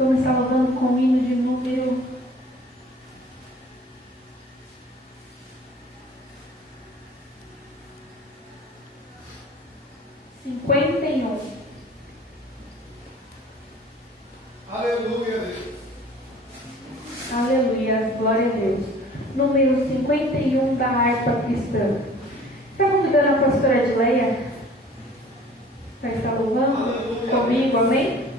Vamos estar louvando com o hino de número 51. Aleluia, Deus. Aleluia, glória a Deus. Número 51 da harpa cristã. Está convidando a pastora Edileia para estar louvando Aleluia, comigo, Deus. amém?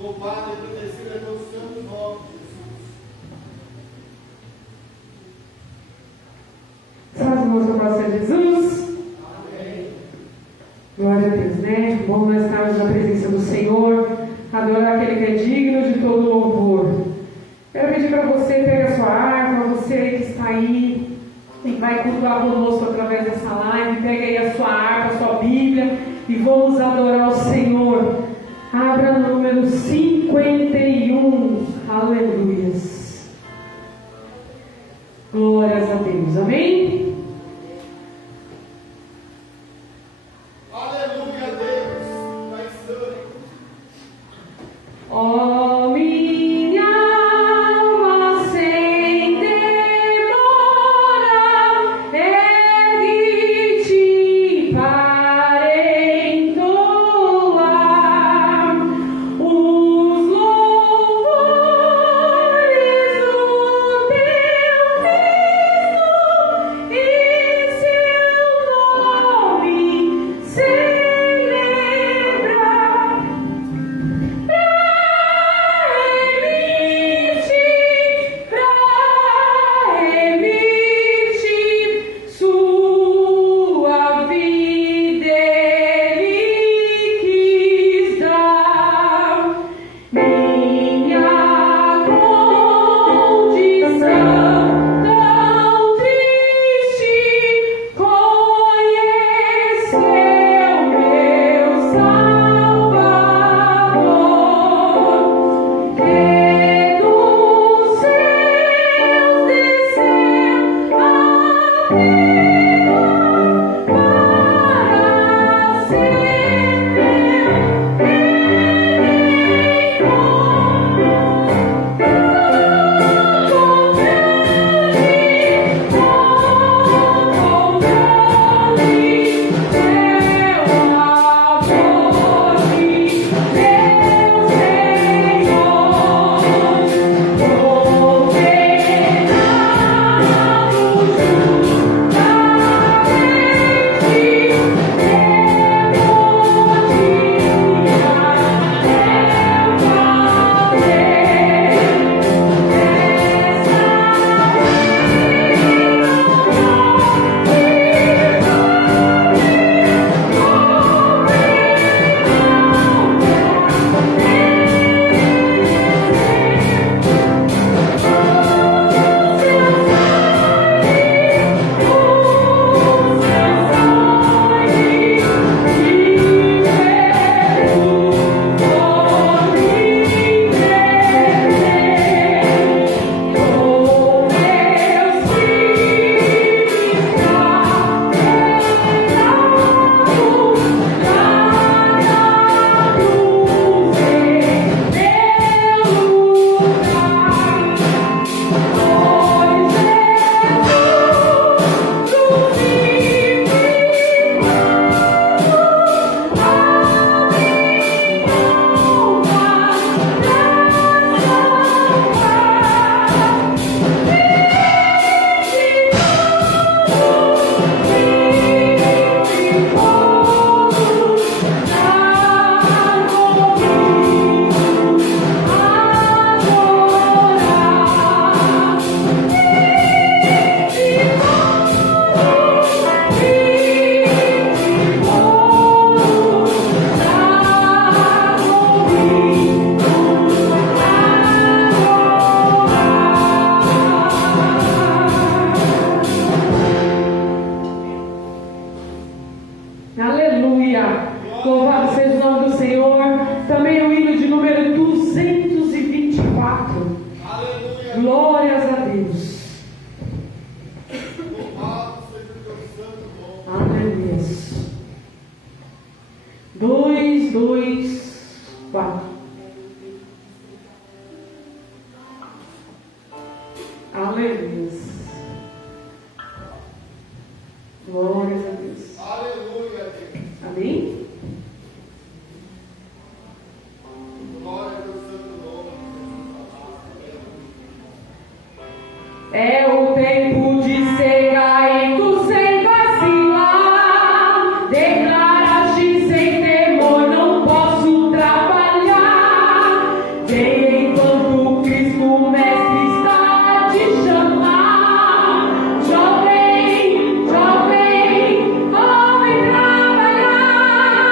Louvado e agradecido é teu santo nome, Jesus. São as mãos do nosso Senhor Jesus. Amém. Glória a Deus, né? Bom nós estarmos na presença do Senhor, adorar aquele que é digno de todo louvor. Quero pedir para você, pegue a sua harpa, você que está aí e vai cultuar conosco através dessa live, pegue aí a sua harpa, a sua Bíblia e vamos adorar o Senhor. Abra no número 51. Aleluias. Glórias a Deus. Amém? Aleluia, Deus. Pai santo. Ó minha alma sem demora, ergue-te para entoar os louvores do teu Cristo e seu nome celebrar. Sua vida ele quis dar, minha condição tão triste, conheceu meu Salvador, que dos céus desceu a terra para ser meu Aleluia! Louvado seja o nome do Senhor. Também o hino de número 224. Aleluia. Glórias a Deus. Louvado seja o teu santo nome. Aleluia. Glórias a Deus. Aleluia, Deus. Amém? Glória ao santo nome. É o tempo de ser gaito sem vacilar. Declaraste sem temor, não posso trabalhar. Vem enquanto Cristo Mestre está a te chamar. Jovem, jovem, homem trabalhar.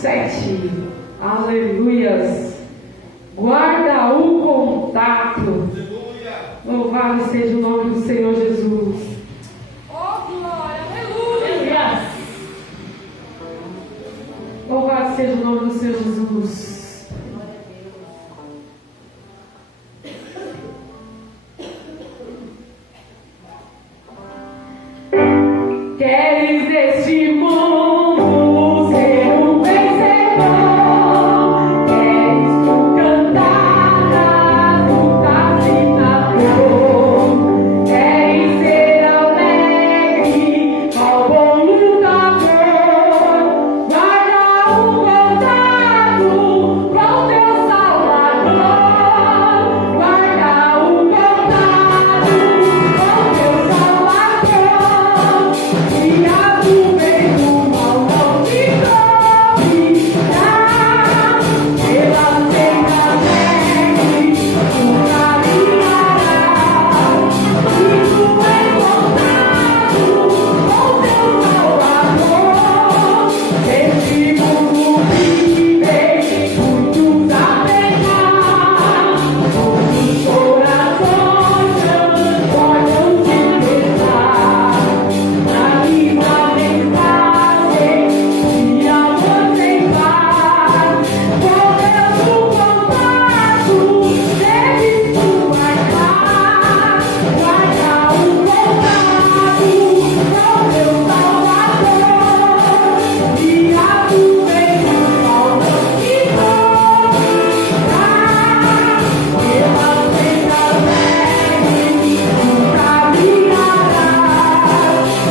7. Aleluias. Guarda o contato. Aleluia. Louvado seja o nome do Senhor Jesus. Oh, glória, aleluia. Louvado seja o nome do Senhor Jesus. Queres este mundo ser um vencedor? Queres tu cantar do capitador? Queres ser alegre ao bom lutador? Guarda o contato com teu Salvador. Guarda o contato com teu Salvador. E a nuvem do mal não te cobrirá. Pela senda alegre tu caminharás. E tu encontrado com teu Salvador. Neste mundo vivem muitos a pecar. Muitos corações transbordam de pensar. Na vida nem fazem, e amor sem paz. Com Deus o contato deves tu marcar. Guarda o contato com teu Salvador. E a nuvem do sol não te cobrirá. Pela senda alegre tu caminharás.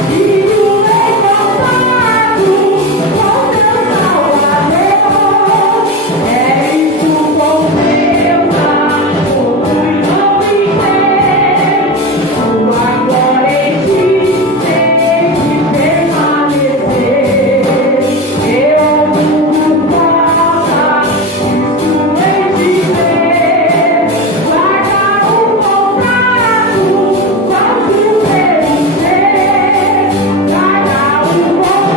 E o encontrado com teu Salvador. És tu com Deus como não viver. Tua glória em ti sempre permanecer. Eu mundo possa isto em dizer. Guarda o contato com tu vencer. Guarda o contato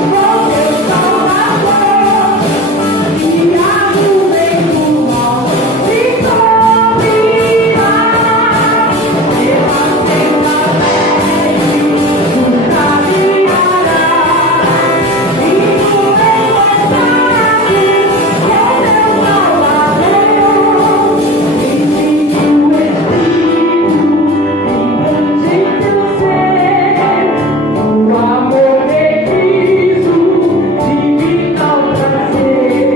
com teu Salvador. E a nuvem do mal te cobrirá. Pela senda alegre tu caminharás. E tu encontrado com teu Salvador. Em ti o Espírito vibra em teu ser. O amor de Cristo divina o prazer.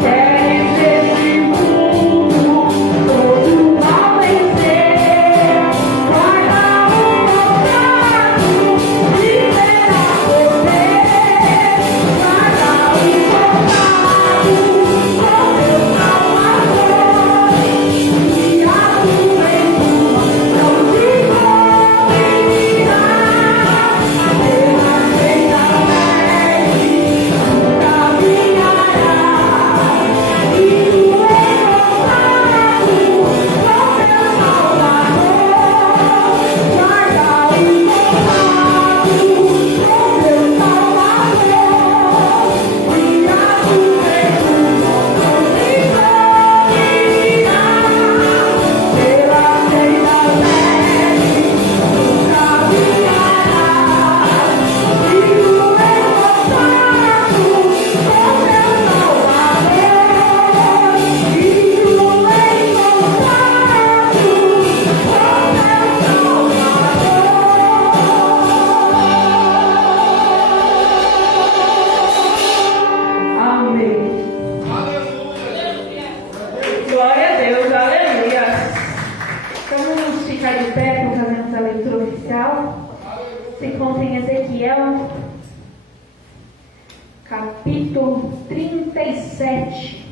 Queres esse mundo todo mal vencer. Guarda o contato, libera poder. Guarda o contato com teu Salvador. E a nuvem do mal não te cobrirá. Pela senda alegre tu caminharás. E tu encontrado com teu Salvador. Guarda o contato com teu Salvador. E a nuvem do mal não te cobrirá. Pela senda alegre tu caminharás. E tu encontrado com teu Salvador. E tu encontrado com teu Salvador. Amém. Aleluia. Glória a Deus, aleluia. Então vamos ficar de pé para fazermos a leitura oficial. Se encontra em Ezequiel, capítulo 37.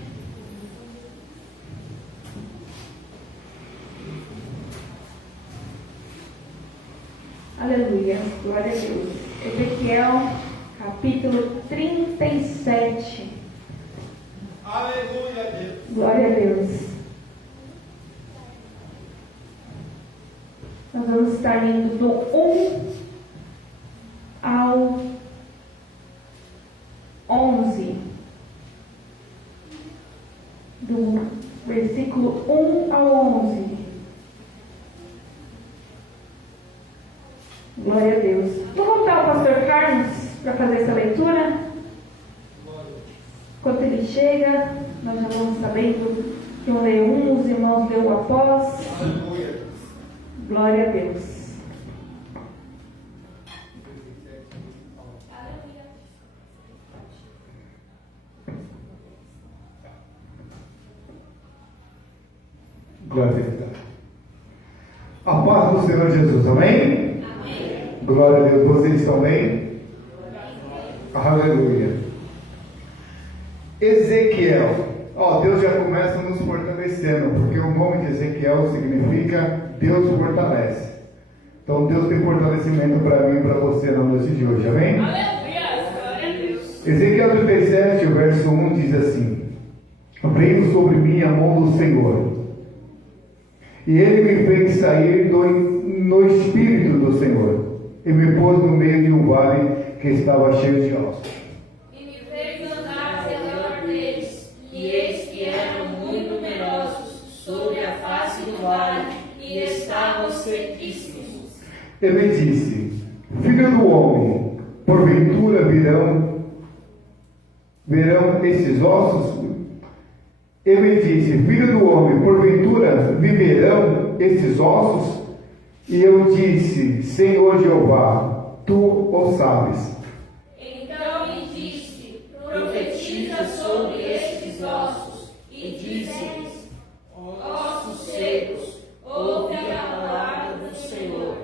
Aleluia, glória a Deus. Ezequiel, capítulo 37. Aleluia, Deus. Glória a Deus. Nós vamos estar indo do 1 ao versículo 1 ao 11. Glória a Deus. Vou convidar o pastor Carlos para fazer essa leitura. Enquanto ele chega, nós já vamos sabendo que eu leio um, os irmãos leem após. Aleluia. Glória a Deus. Glória a Deus. A paz do Senhor Jesus, amém? Amém. Glória a Deus. Vocês estão bem? Aleluia. Ezequiel. Deus já começa nos fortalecendo, porque o nome de Ezequiel significa Deus fortalece. Então Deus tem fortalecimento para mim e para você na noite de hoje, amém? Aleluia. Glória a Deus. Ezequiel 37, o verso 1 diz assim: veio sobre mim a mão do Senhor, e ele me fez sair no espírito do Senhor, e me pôs no meio de um vale que estava cheio de ossos. E me fez andar ao redor deles, e eis que eram muito numerosos sobre a face do vale, e estavam sequíssimos. Ele disse: filho do homem, porventura verão esses ossos? Ele disse: filho do homem, porventura viverão esses ossos? E eu disse: Senhor Jeová, tu o sabes. Então me disse: profetiza sobre estes ossos, e dize-lhes: ossos secos, ouve a palavra do Senhor.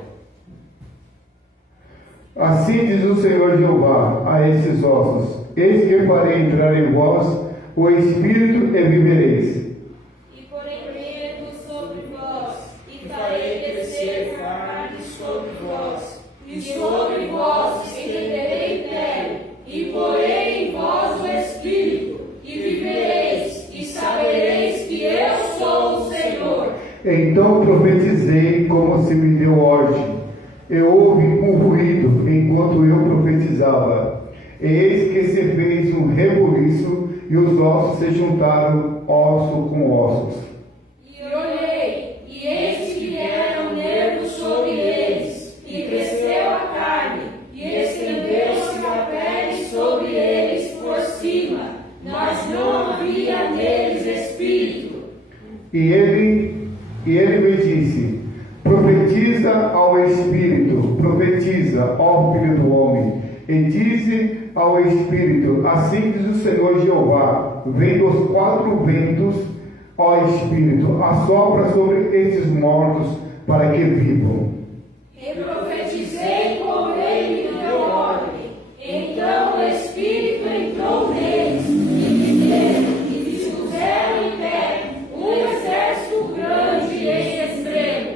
Assim diz o Senhor Jeová a esses ossos: eis que farei entrar em vós o Espírito e vivereis. E porei vento sobre vós, e farei descer carne sobre vós, e sobre vós estenderei pele, e porei em vós o Espírito, e vivereis, e sabereis que eu sou o Senhor. Então profetizei como se me deu ordem. Eu ouvi um ruído enquanto eu profetizava. Eis que se fez um rebuliço, e os ossos se juntaram, osso com ossos. E olhei, e eis que vieram nervos sobre eles, e cresceu a carne, e estendeu-se a pele sobre eles por cima, mas não havia neles espírito. E ele me disse: profetiza ao Espírito, profetiza, ó Filho do homem, e dize ao Espírito: assim diz o Senhor Jeová, vem dos quatro ventos, ó Espírito, assopra sobre esses mortos para que vivam. E profetizei como ele me deu ordem. Então o Espírito entrou neles, e viveram, e dispuseram em pé um exército grande e extremo.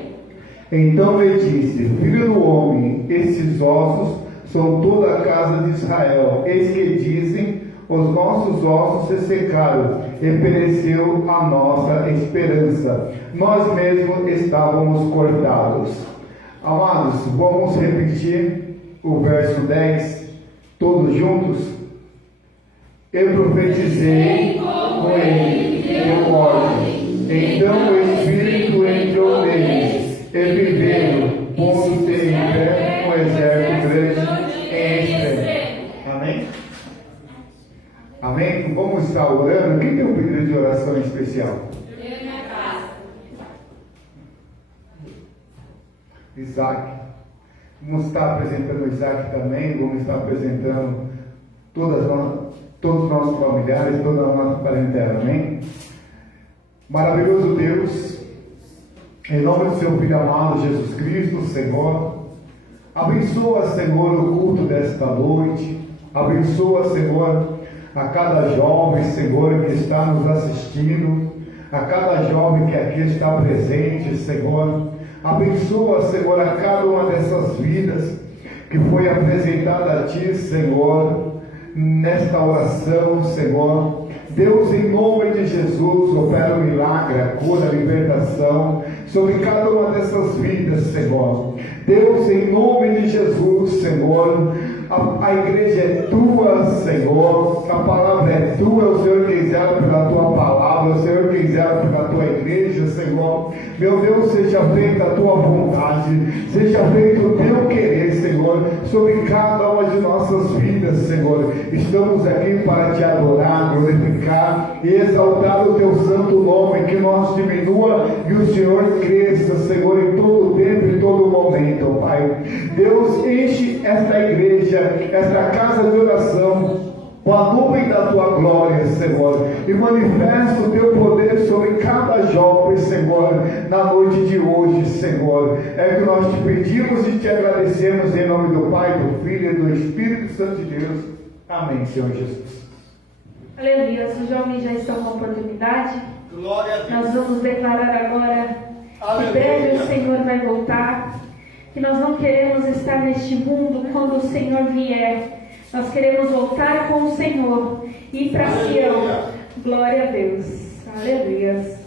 Então me disse: filho do homem, esses ossos são toda a casa de Israel. Eis que dizem: os nossos ossos se secaram, e pereceu a nossa esperança. Nós mesmos estávamos cortados. Amados, vamos repetir o verso 10, todos juntos? Eu profetizei com ele, deu ordem. Então o Espírito entrou neles, e viveram, pondo-se em pé um exército grande e extremo. Amém? Amém? Vamos estar orando. Quem tem um pedido de oração especial? Eu e minha casa. Isaac. Vamos estar apresentando Isaac também. Vamos estar apresentando todos os nossos familiares, toda a nossa parentela. Amém? Maravilhoso Deus, em nome do seu Filho amado Jesus Cristo, Senhor, abençoa, Senhor, o culto desta noite. Abençoa, Senhor, a cada jovem, Senhor, que está nos assistindo, a cada jovem que aqui está presente, Senhor. Abençoa, Senhor, a cada uma dessas vidas que foi apresentada a Ti, Senhor, nesta oração, Senhor. Deus, em nome de Jesus, opera o milagre, a cura, a libertação sobre cada uma dessas vidas, Senhor. Deus, em nome de Jesus, Senhor, a igreja é tua, Senhor, a palavra é tua, o Senhor quiser pela tua palavra. palavra, Senhor, quem zela para a tua igreja, Senhor. Meu Deus, seja feita a tua vontade, seja feito o teu querer, Senhor, sobre cada uma de nossas vidas, Senhor. Estamos aqui para te adorar, glorificar e exaltar o teu santo nome, que nós diminua e o Senhor cresça, Senhor, em todo tempo e todo momento, Pai. Deus, enche esta igreja, esta casa de oração, com a nuvem da tua glória, Senhor, e manifesta o teu poder sobre cada jovem, Senhor, na noite de hoje, Senhor. É que nós te pedimos e te agradecemos em nome do Pai, do Filho e do Espírito Santo de Deus. Amém, Senhor Jesus. Aleluia. Os jovens já estão com a oportunidade. Glória a Deus. Nós vamos declarar agora que Aleluia. breve o Senhor vai voltar, que nós não queremos estar neste mundo quando o Senhor vier. Nós queremos voltar com o Senhor e ir para Sião. Glória a Deus. Aleluia.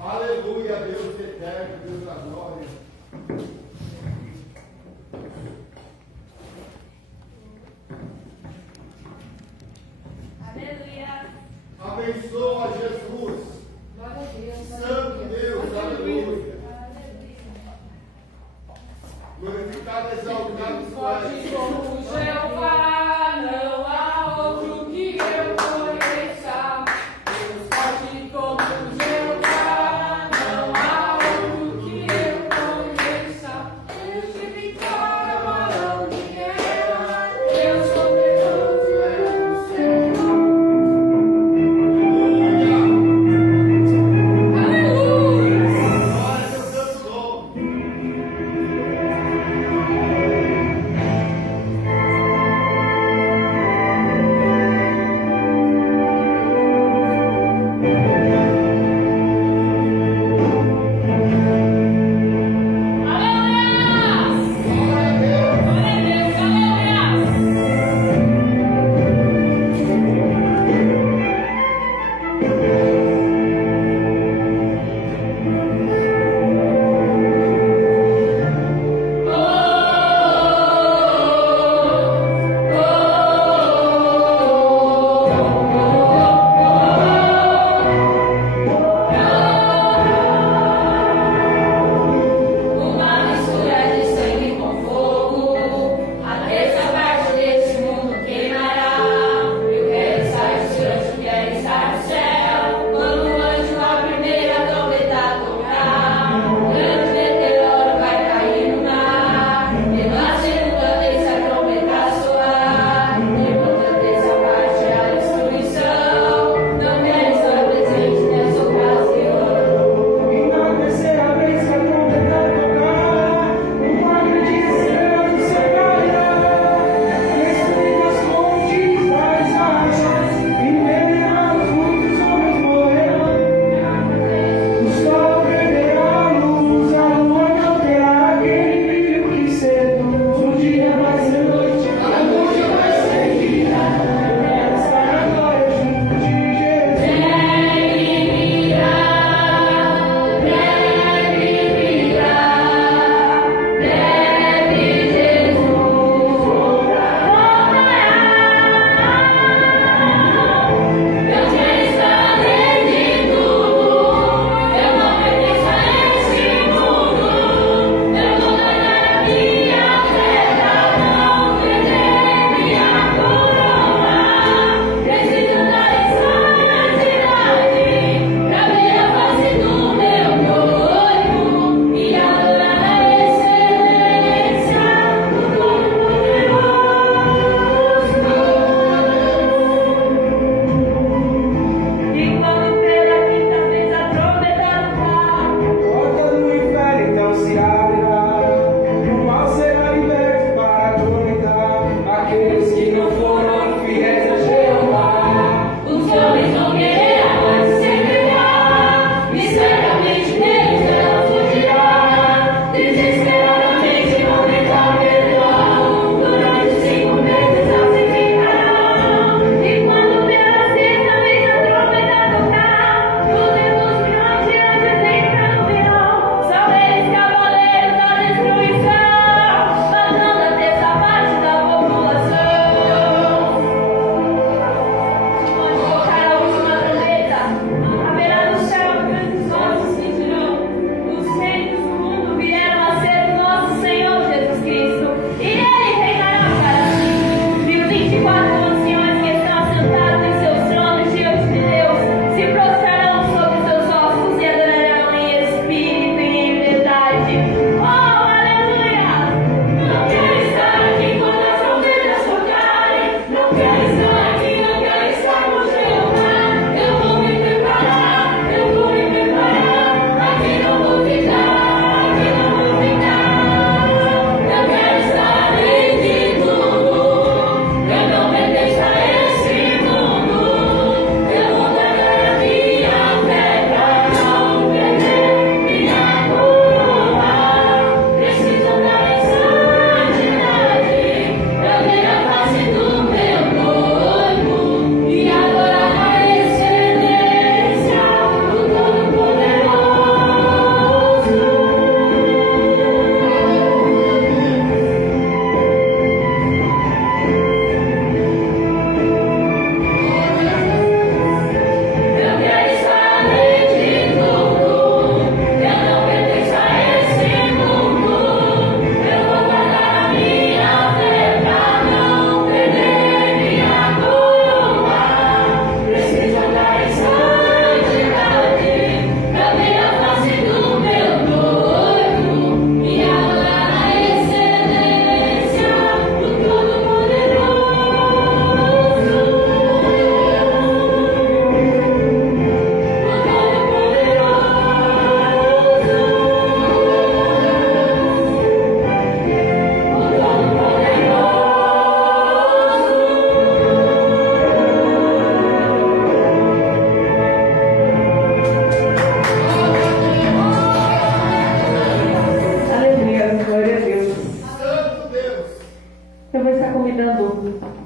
Aleluia, Deus eterno, Deus da glória. Aleluia. Abençoa Jesus. Glória a Deus. Santo Deus, aleluia. Glorificado, exaltado, Forte como Jeová, não há outro que eu conheça. Deus forte como Jeová, não há outro que eu conheça. Deus de vitória, varão de guerra, Deus soberano é o Senhor. Aleluia! glória ao santo nome.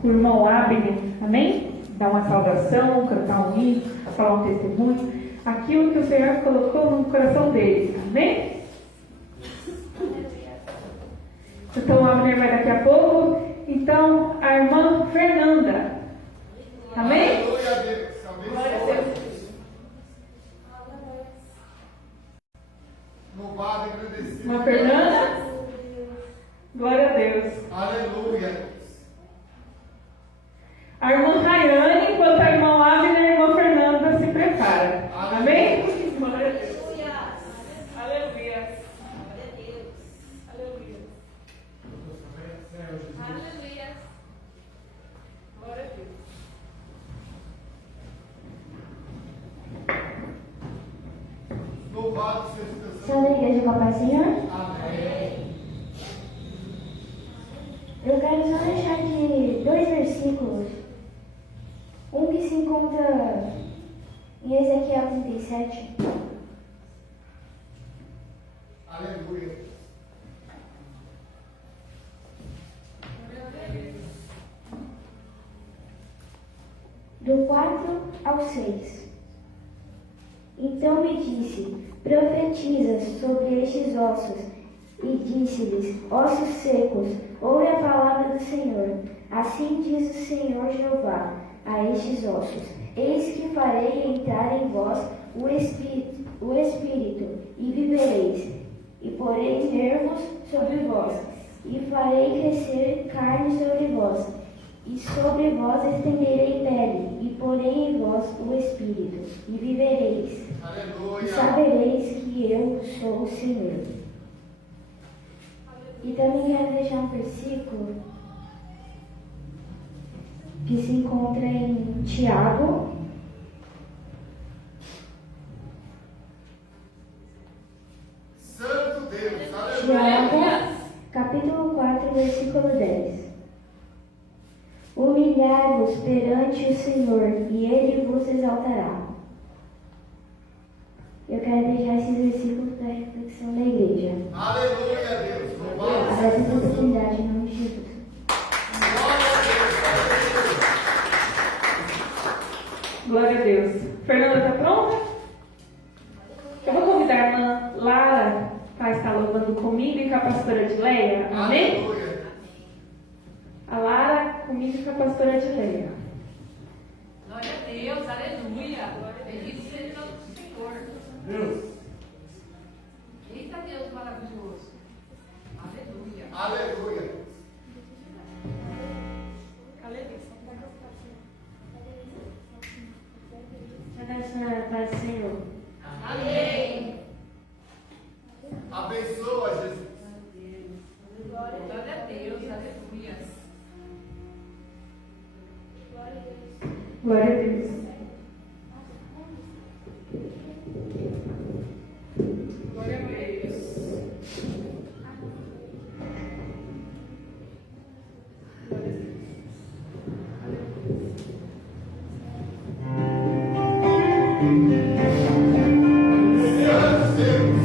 o irmão Abner, amém? Dar uma saudação, cantar um hino, falar um testemunho, aquilo que o Senhor colocou no coração deles, amém? Então o Abner vai daqui a pouco. Então a irmã Fernanda, amém? Aleluia a Deus. Glória a Deus. Louvado e agradecido. Irmã Fernanda, glória a Deus. Aleluia. A irmã Rayane, enquanto a irmã Abner e a irmã Fernanda se prepara. Amém? Glória a Deus. Aleluia. Aleluia. Aleluia. Glória a Deus. Louvado seja o teu São da igreja com a paz, Senhor? Amém. Eu quero só deixar de 2 versículos. Um que se encontra em Ezequiel 37. Aleluia. Do 4 ao 6. Então me disse: profetiza sobre estes ossos, e disse-lhes: ossos secos, ouve a palavra do Senhor. Assim diz o Senhor Jeová a estes ossos: eis que farei entrar em vós o Espírito, e vivereis, e porei nervos sobre vós, e farei crescer carne sobre vós, e sobre vós estenderei pele, e porei em vós o Espírito, e vivereis, e Aleluia. sabereis que eu sou o Senhor. E também quero deixar um versículo que se encontra em Tiago, Santo Deus. Aleluia. Tiago, capítulo 4, versículo 10. Humilhai-vos perante o Senhor, e Ele vos exaltará. Eu quero deixar esses versículos para a reflexão da igreja. Aleluia a Deus. Louvado Agradeço a seja o teu santo oportunidade em nome de Jesus. Glória a Deus. Fernanda, está pronta? Eu vou convidar a irmã Lara para estar louvando comigo e com a pastora Edileia. Amém? Aleluia. A Lara comigo e com a pastora Edileia. Glória a Deus, aleluia. Bendito seja o nome do Senhor. Deus. Eita Deus maravilhoso. Aleluia. Aleluia. Agradeço a paz do Senhor. Amém. Abençoa, Jesus. Glória a Deus, aleluia. Glória a Deus. Glória a Deus. Santo Deus.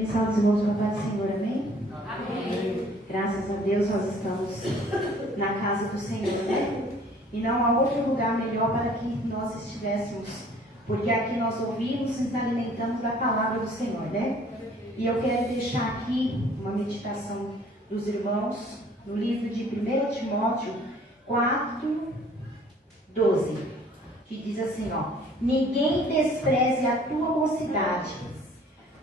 Abençoar os irmãos com a paz do Senhor, amém? Amém. Graças a Deus nós estamos na casa do Senhor, né? E não há outro lugar melhor para que nós estivéssemos, porque aqui nós ouvimos e nos alimentamos da palavra do Senhor, né? E eu quero deixar aqui uma meditação dos irmãos no livro de 1 Timóteo 4:12, que diz assim, ó: ninguém despreze a tua mocidade,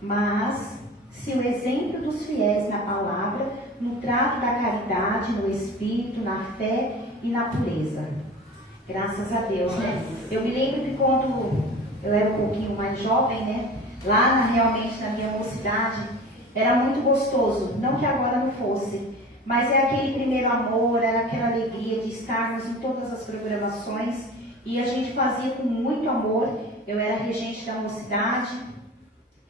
mas se o exemplo dos fiéis na palavra, no trato da caridade, no espírito, na fé e na pureza. Graças a Deus, né? Eu me lembro que quando eu era um pouquinho mais jovem, né? Lá realmente na minha mocidade, era muito gostoso. Não que agora não fosse, mas é aquele primeiro amor, era aquela alegria de estarmos em todas as programações. E a gente fazia com muito amor. Eu era regente da mocidade,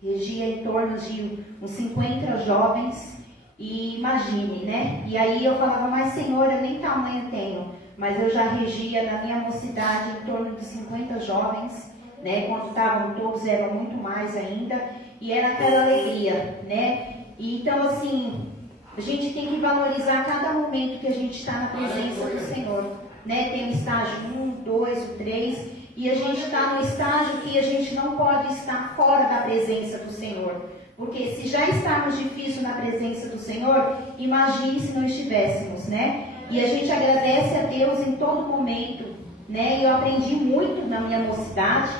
regia em torno de uns 50 jovens. E imagine, né? E aí eu falava, mas Senhor, eu nem tamanho tenho. Mas eu já regia na minha mocidade em torno de 50 jovens, né? Quando estavam todos, eram muito mais ainda. E era aquela alegria, né? E então, assim, a gente tem que valorizar cada momento que a gente está na presença do Senhor, né? Tem o estágio 1, 2, o 3. E a gente está no estágio que a gente não pode estar fora da presença do Senhor. Porque se já estamos difícil na presença do Senhor, imagine se não estivéssemos, né? E a gente agradece a Deus em todo momento, né? Eu aprendi muito na minha mocidade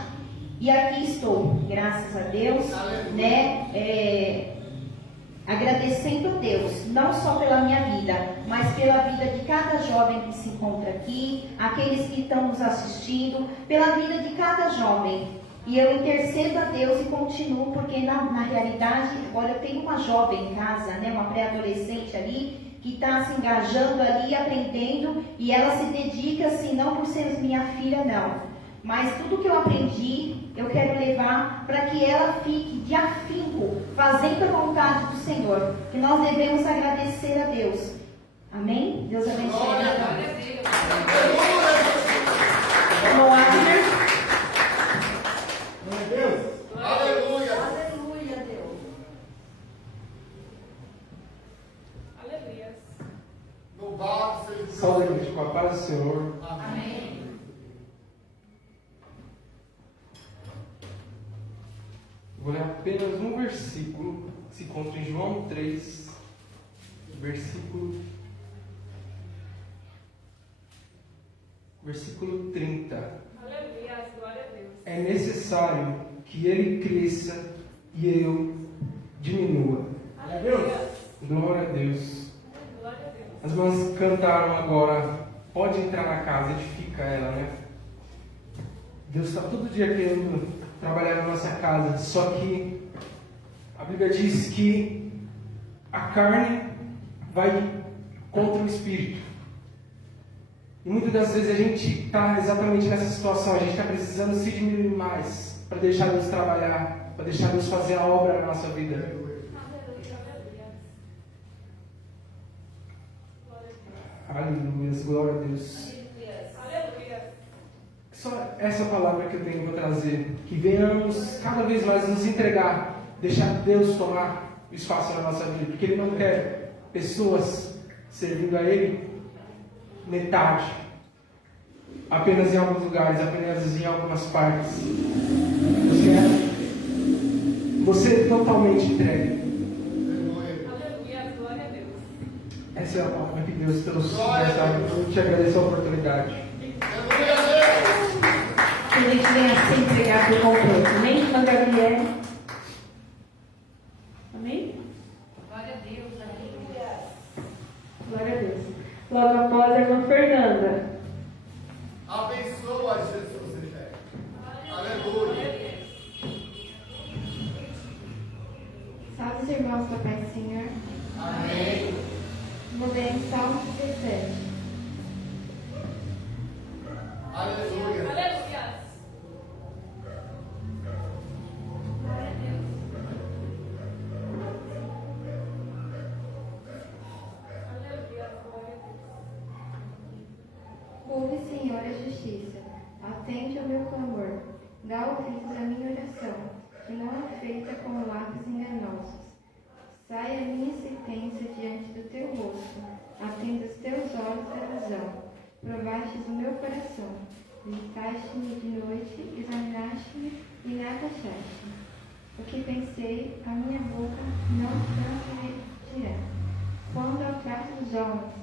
e aqui estou, graças a Deus, né? Agradecendo a Deus, não só pela minha vida, mas pela vida de cada jovem que se encontra aqui, aqueles que estão nos assistindo, pela vida de cada jovem. E eu intercedo a Deus e continuo, porque na realidade, agora eu tenho uma jovem em casa, né, uma pré-adolescente ali, que está se engajando ali, aprendendo, e ela se dedica assim, não por ser minha filha, não. Mas tudo que eu aprendi, eu quero levar para que ela fique de afinco, fazendo a vontade do Senhor. Que nós devemos agradecer a Deus. Amém? Deus abençoe. Glória a Deus. Vamos lá, Abner. Aleluia. Aleluia, Deus. Aleluia. Louvado seja Deus. Salve, gente, com a paz do Senhor. Amém. Vou ler apenas um versículo, que se encontra em João 3, versículo 30. Aleluia. Glória a Deus. É necessário que ele cresça e eu diminua. Aleluia. Glória a Deus. Glória a Deus. As irmãs cantaram agora, pode entrar na casa, edifica ela, né? Deus está todo dia querendo trabalhar na nossa casa, só que a Bíblia diz que a carne vai contra o Espírito. E muitas das vezes a gente está exatamente nessa situação, a gente está precisando se diminuir mais para deixar Deus trabalhar, para deixar Deus fazer a obra na nossa vida. Aleluia, glória a Deus. Aleluia. Só essa palavra que eu tenho para trazer, que venhamos cada vez mais nos entregar, deixar Deus tomar o espaço na nossa vida, porque Ele não quer pessoas servindo a Ele metade, apenas em alguns lugares, apenas em algumas partes. Você é totalmente entregue. Aleluia. Glória a Deus. Essa é a palavra que Deus trouxe. Eu te agradeço a oportunidade. Que a gente venha se entregar por completo. Amém? Irmã Gabriela. Amém? Glória a Deus. Aleluia. Glória a Deus. Logo após a irmã Fernanda. Abençoa Jesus, Senhor. Aleluia. Salve os irmãos da paz do Senhor. Amém. Vou ler em Salmo 17. Aleluia. Aleluia. Glória a Deus. Aleluia. Glória a Deus. Ouve, Senhor, a justiça. Atende ao meu clamor. Dá ouvidos à minha oração, que não é feita com lábios enganosos. Acenda os teus olhos da visão, provastes o meu coração, visitaste-me de noite, examinaste-me e nada achaste. O que pensei, a minha boca não transgredirá. Quando ao trato dos homens,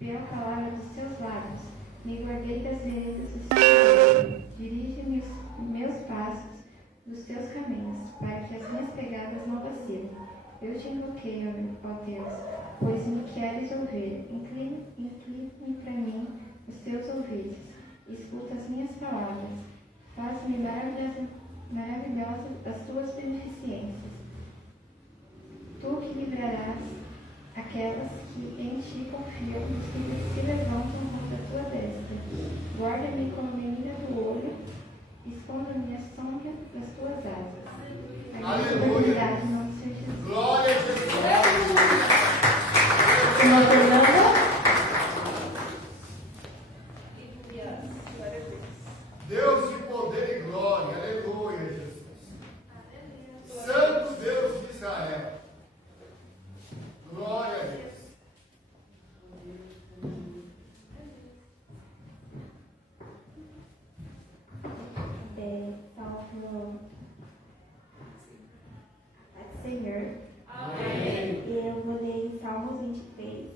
pela palavra dos seus lábios, me guardei das veredas do Senhor. Dirige-me os meus passos dos teus caminhos, para que as minhas pegadas não vacilem. Eu te invoquei, ó Deus, pois me queres ouvir. Incline para mim os teus ouvidos. Escuta as minhas palavras. Faz-me maravilhosa das tuas beneficências. Tu que livrarás aquelas que em ti confiam, os que se levantam contra a tua destra. Guarda-me como a menina do olho, esconda-me a sombra das tuas asas. Aleluia. Glória a Jesus. Irmã Fernanda? Deus de poder e glória. Aleluia, Jesus. Santo Deus de Israel. Glória a Deus. Salmo do Senhor. Amém. Eu vou ler Salmos 23,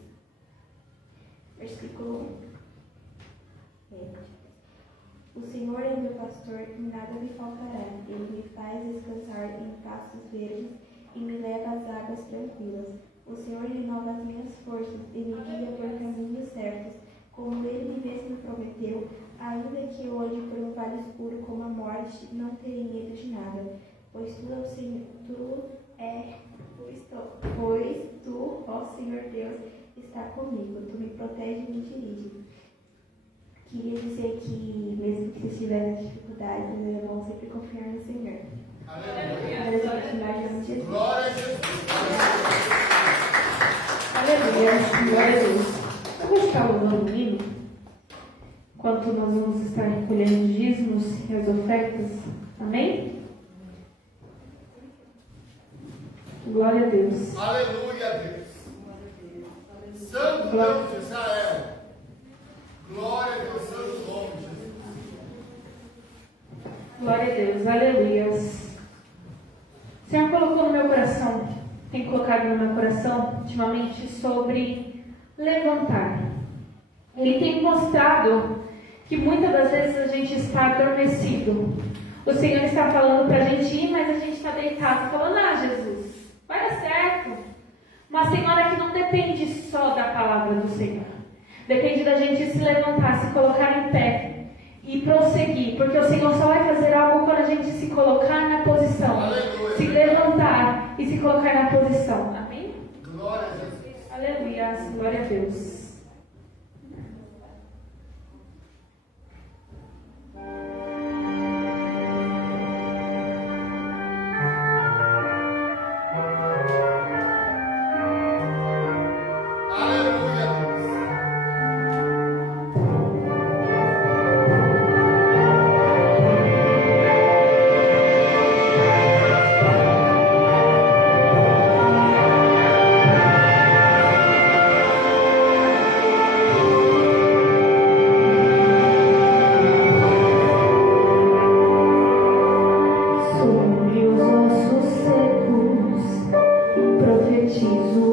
versículo 1. O Senhor é meu pastor e nada me faltará. Ele me faz descansar em pastos verdes e me leva às águas tranquilas. O Senhor renova as minhas forças e me guia por caminhos certos, como Ele mesmo prometeu. Ainda que eu ande por um vale escuro como a morte, não terei medo de nada, pois tu, ó Senhor Deus, está comigo. Tu me protege e me dirige. Queria dizer que, mesmo que vocês tiverem dificuldades, é bom sempre confiar no Senhor. Aleluia. Jesus. Glória a Jesus. Aleluia, glória a Deus. Eu vou ficar louvando o hino, enquanto nós vamos estar recolhendo dízimos e as ofertas. Amém? Glória a Deus. Aleluia a Deus. Santo Deus de Israel. Glória a Deus, santo nome, Jesus. Glória a Deus, aleluia. O Senhor colocou no meu coração, tem colocado no meu coração ultimamente sobre levantar. Ele tem mostrado que muitas das vezes a gente está adormecido. O Senhor está falando para a gente ir, mas a gente está deitado, falando: ah, Jesus, vai dar certo. Uma senhora que não depende só da palavra do Senhor. Depende da gente se levantar, se colocar em pé e prosseguir. Porque o Senhor só vai fazer algo quando a gente se colocar na posição. Aleluia. Se levantar e se colocar na posição. Amém? Glória a Jesus. Aleluia. Glória a Deus. Aleluia a Deus. Sobre os ossos secos profetizo.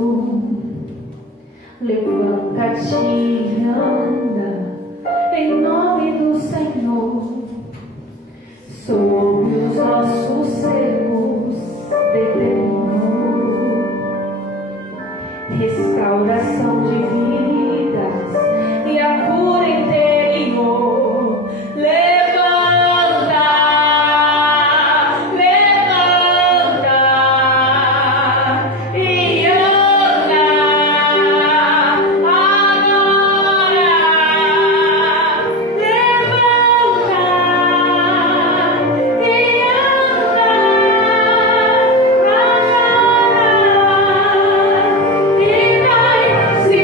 Levanta-te e anda em nome do Senhor. Sobre os ossos secos determino restauração de vidas e a cura interior. Levanta, levanta e anda agora. Levanta e anda agora. E vai se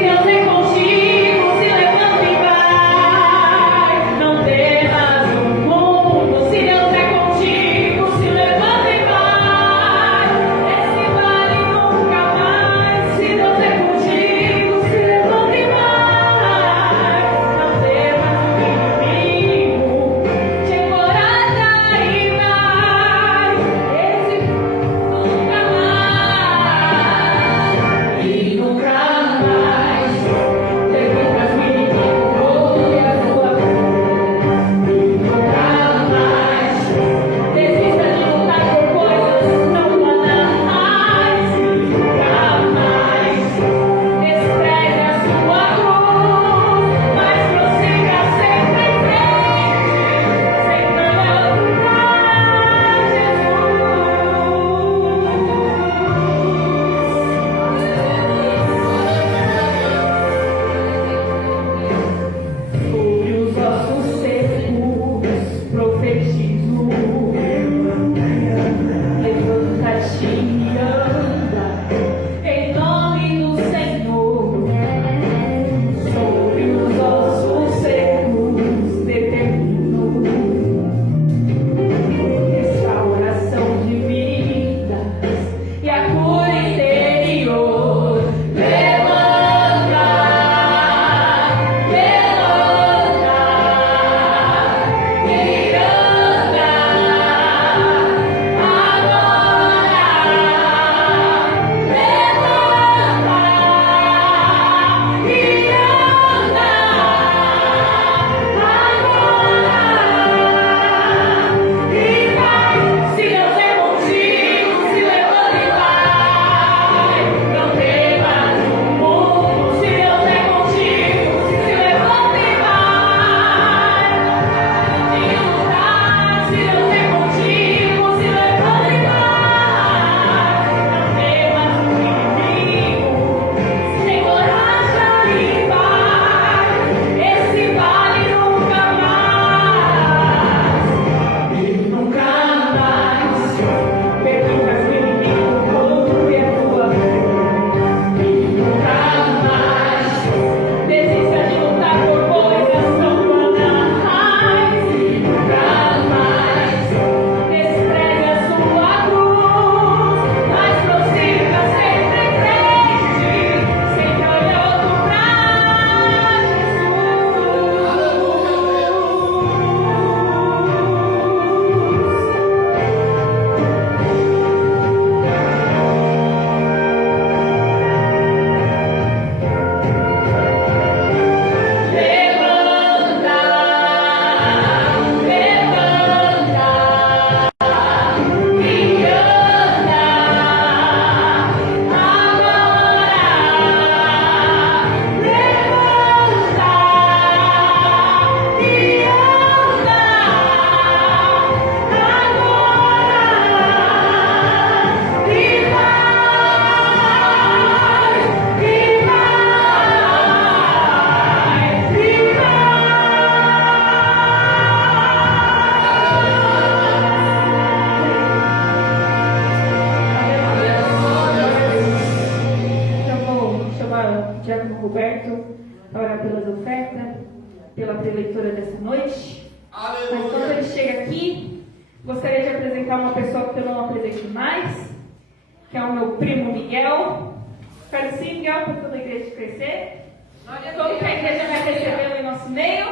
Roberto para orar pelas ofertas, pela preleitura dessa noite. Mas quando ele chega aqui, gostaria de apresentar uma pessoa que eu não apresento mais, que é o meu primo Miguel. Quero sim, Miguel, para toda a igreja crescer. Como que a igreja vai recebê-lo em nosso meio?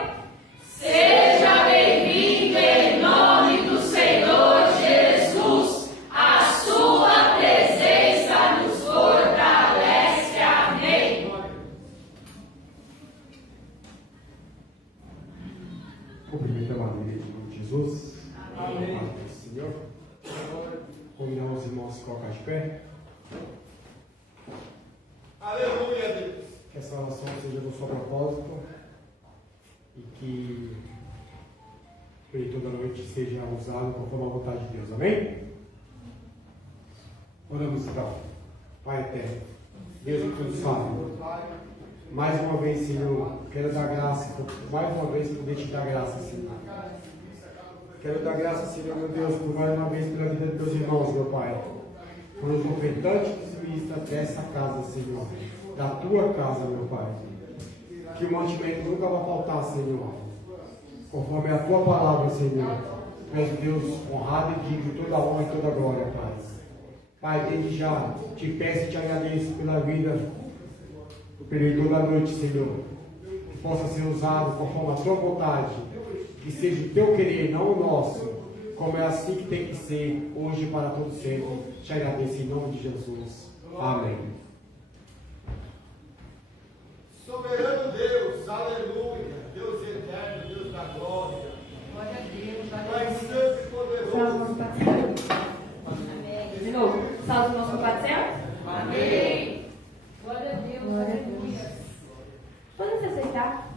Seja bem-vindo em nome do Senhor Jesus. A sua presença nos fortalece. Amém. Cumprimento a Maria em nome de Jesus. Amém. Senhor. Convidar os irmãos a se colocar de pé. Aleluia, Deus. Que essa oração seja do seu propósito e que ele toda noite seja usado conforme a vontade de Deus. Amém? Oramos então. Pai eterno, Deus que tudo sabe. Mais uma vez, Senhor, quero dar graça, mais uma vez poder te dar graça, Senhor. Quero dar graça, Senhor, meu Deus, por mais uma vez pela vida dos meus irmãos, meu Pai. Por os ofertantes e ministros dessa casa, Senhor. Da tua casa, meu Pai. Que o mantimento nunca vai faltar, Senhor. Conforme a tua palavra, Senhor. Tu és Deus honrado e digno de toda honra e toda glória, Pai. Pai, desde já te peço e te agradeço pela vida do período da noite, Senhor. Que possa ser usado conforme a tua vontade. Que seja o teu querer, não o nosso. Como é assim que tem que ser, hoje e para todo sempre. Te agradeço em nome de Jesus. Amém. Soberano Deus, aleluia. Deus eterno, Deus da glória. Glória a Deus. Pai santo e poderoso. Salve nosso Pai do céu. Amém. De novo. Salve nosso Pai do céu. Amém. Glória a Deus. Glória a Deus. Aleluia. Podem se aceitar?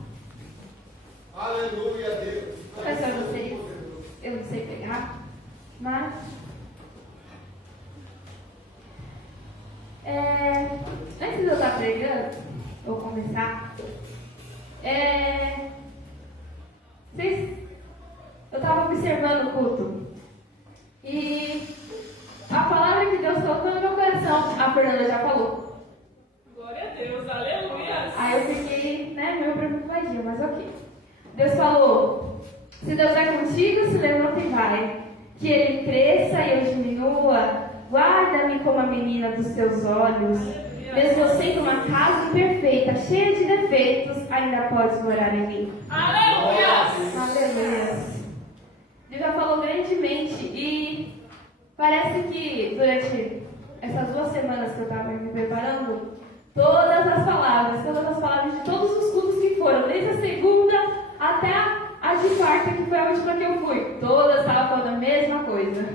Aleluia, Deus. Professor, eu não sei pegar, mas antes de eu estar pregando, vou começar. Eu estava observando o culto e a palavra que Deus colocou no meu coração, a Fernanda já falou. Glória a Deus. Aleluia. Aí eu fiquei, meio preocupadinha, mas ok. Deus falou: se Deus é contigo, se levanta e vai. Que ele cresça e eu diminua. Guarda-me como a menina dos teus olhos. Mesmo eu sendo uma casa imperfeita, cheia de defeitos, ainda podes morar em mim. Aleluia. Aleluia. Deus já falou grandemente e parece que durante essas 2 semanas que eu estava me preparando, todas as palavras de todos os cultos que foram, desde a segunda até a de quarta, que foi a última que eu fui, todas estavam falando a mesma coisa.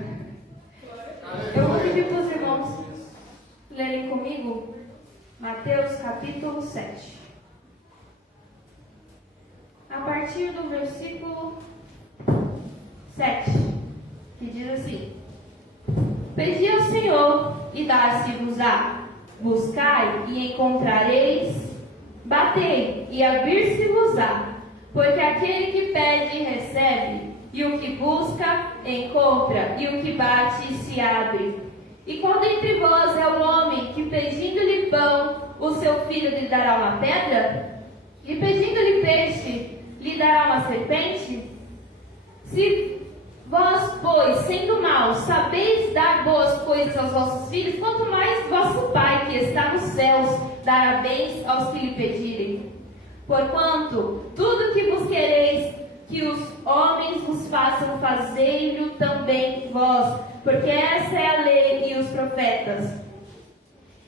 Eu vou pedir para os irmãos lerem comigo Mateus capítulo 7. A partir do versículo 7, que diz assim: Pedi ao Senhor e dar-se-vos-á, buscai e encontrareis, batei e abrir-se-vos-á. Porque aquele que pede, recebe, e o que busca, encontra, e o que bate, se abre. E qual dentre vós é o homem que, pedindo-lhe pão, o seu filho lhe dará uma pedra? E pedindo-lhe peixe, lhe dará uma serpente? Se vós, pois, sendo maus, sabeis dar boas coisas aos vossos filhos, quanto mais vosso Pai, que está nos céus, dará bens aos que lhe pedirem. Porquanto, tudo que vos quereis que os homens vos façam, fazei-o também vós, porque essa é a lei e os profetas.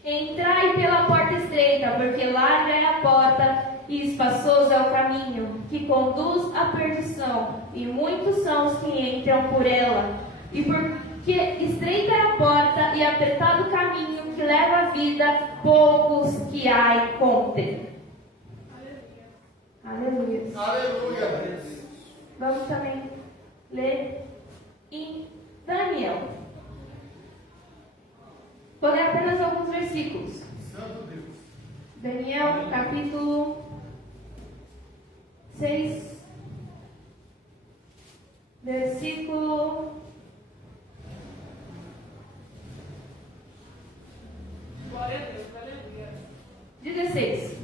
Entrai pela porta estreita, porque larga é a porta e espaçoso é o caminho, que conduz à perdição, e muitos são os que entram por ela. E porque estreita é a porta e apertado o caminho que leva à vida, poucos que há encontrem. Aleluia. Aleluia. Vamos também ler em Daniel. Vou ler apenas alguns versículos. Santo Deus. Daniel, capítulo 6, versículo 16.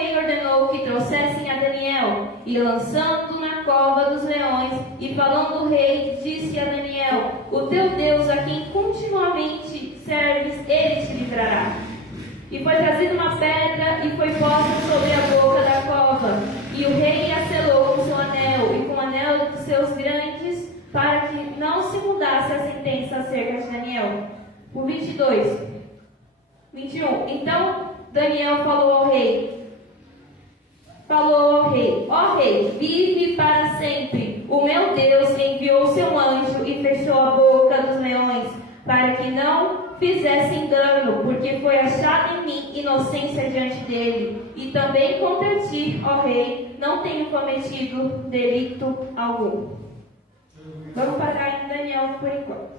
rei ordenou que trouxessem a Daniel, e lançando na cova dos leões, e falando o rei, disse a Daniel: o teu Deus, a quem continuamente serves, ele te livrará. E foi trazida uma pedra e foi posta sobre a boca da cova, e o rei a selou com seu anel e com o anel dos seus grandes, para que não se mudasse a sentença acerca de Daniel. O 22. 21. Então Daniel falou ao rei: ó rei, vive para sempre. O meu Deus enviou seu anjo e fechou a boca dos leões, para que não fizessem dano, porque foi achada em mim inocência diante dele. E também contra ti, ó rei, não tenho cometido delito algum. Vamos parar em Daniel por enquanto.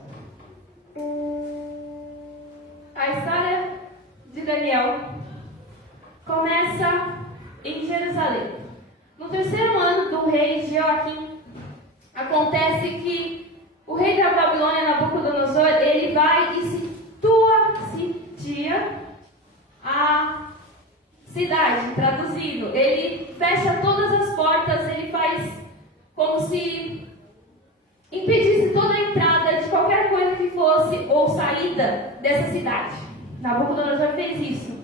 A história de Daniel começa em Jerusalém. No terceiro ano do rei Joaquim, acontece que o rei da Babilônia, Nabucodonosor, ele vai e sitia a cidade, traduzindo. Ele fecha todas as portas, ele faz como se impedisse toda a entrada de qualquer coisa que fosse ou saída dessa cidade. Nabucodonosor fez isso.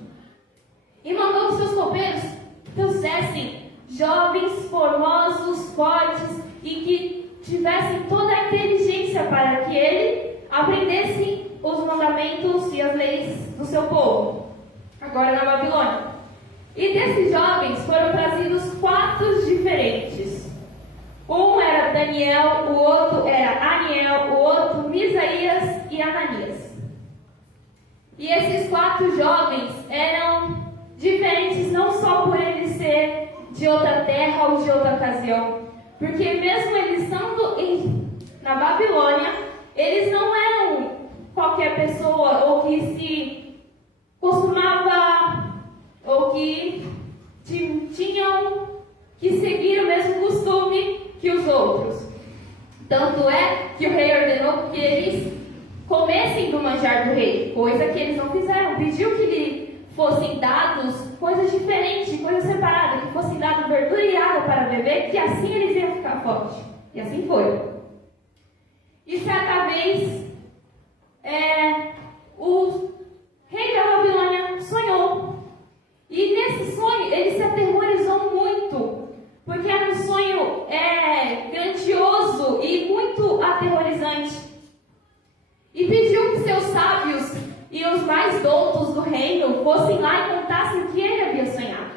E mandou que seus copeiros trouxessem jovens, formosos, fortes e que tivessem toda a inteligência para que ele aprendesse os mandamentos e as leis do seu povo, agora na Babilônia. E desses jovens foram trazidos 4 diferentes. Um era Daniel, o outro era Aniel, o outro Misaías e Ananias. E esses 4 jovens eram diferentes não só por eles ser de outra terra ou de outra ocasião, porque mesmo eles estando na Babilônia, eles não eram qualquer pessoa ou que se costumava ou que tinham que seguir o mesmo costume que os outros. Tanto é que o rei ordenou que eles comessem do manjar do rei, coisa que eles não fizeram. Pediu que lhe fossem dados coisas diferentes, coisas separadas, que fossem dados verdura e água para beber, que assim eles iam ficar fortes. E assim foi. E certa vez, o rei da Babilônia sonhou. E nesse sonho, ele se aterrorizou muito, porque era um sonho grandioso e muito aterrorizante. E pediu que seus sábios e os mais doutos do reino fossem lá e contassem o que ele havia sonhado.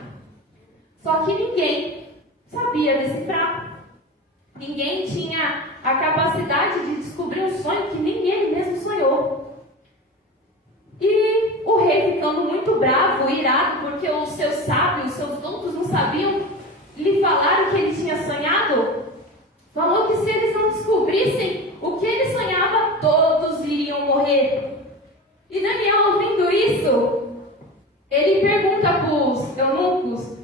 Só que ninguém sabia decifrar. Ninguém tinha a capacidade de descobrir um sonho que nem ele mesmo sonhou. E o rei, ficando muito bravo, irado, porque os seus sábios, os seus doutos não sabiam lhe falar o que ele tinha sonhado, falou que se eles não descobrissem o que ele sonhava, todos iriam morrer. E Daniel, ouvindo isso, ele pergunta para os eunucos,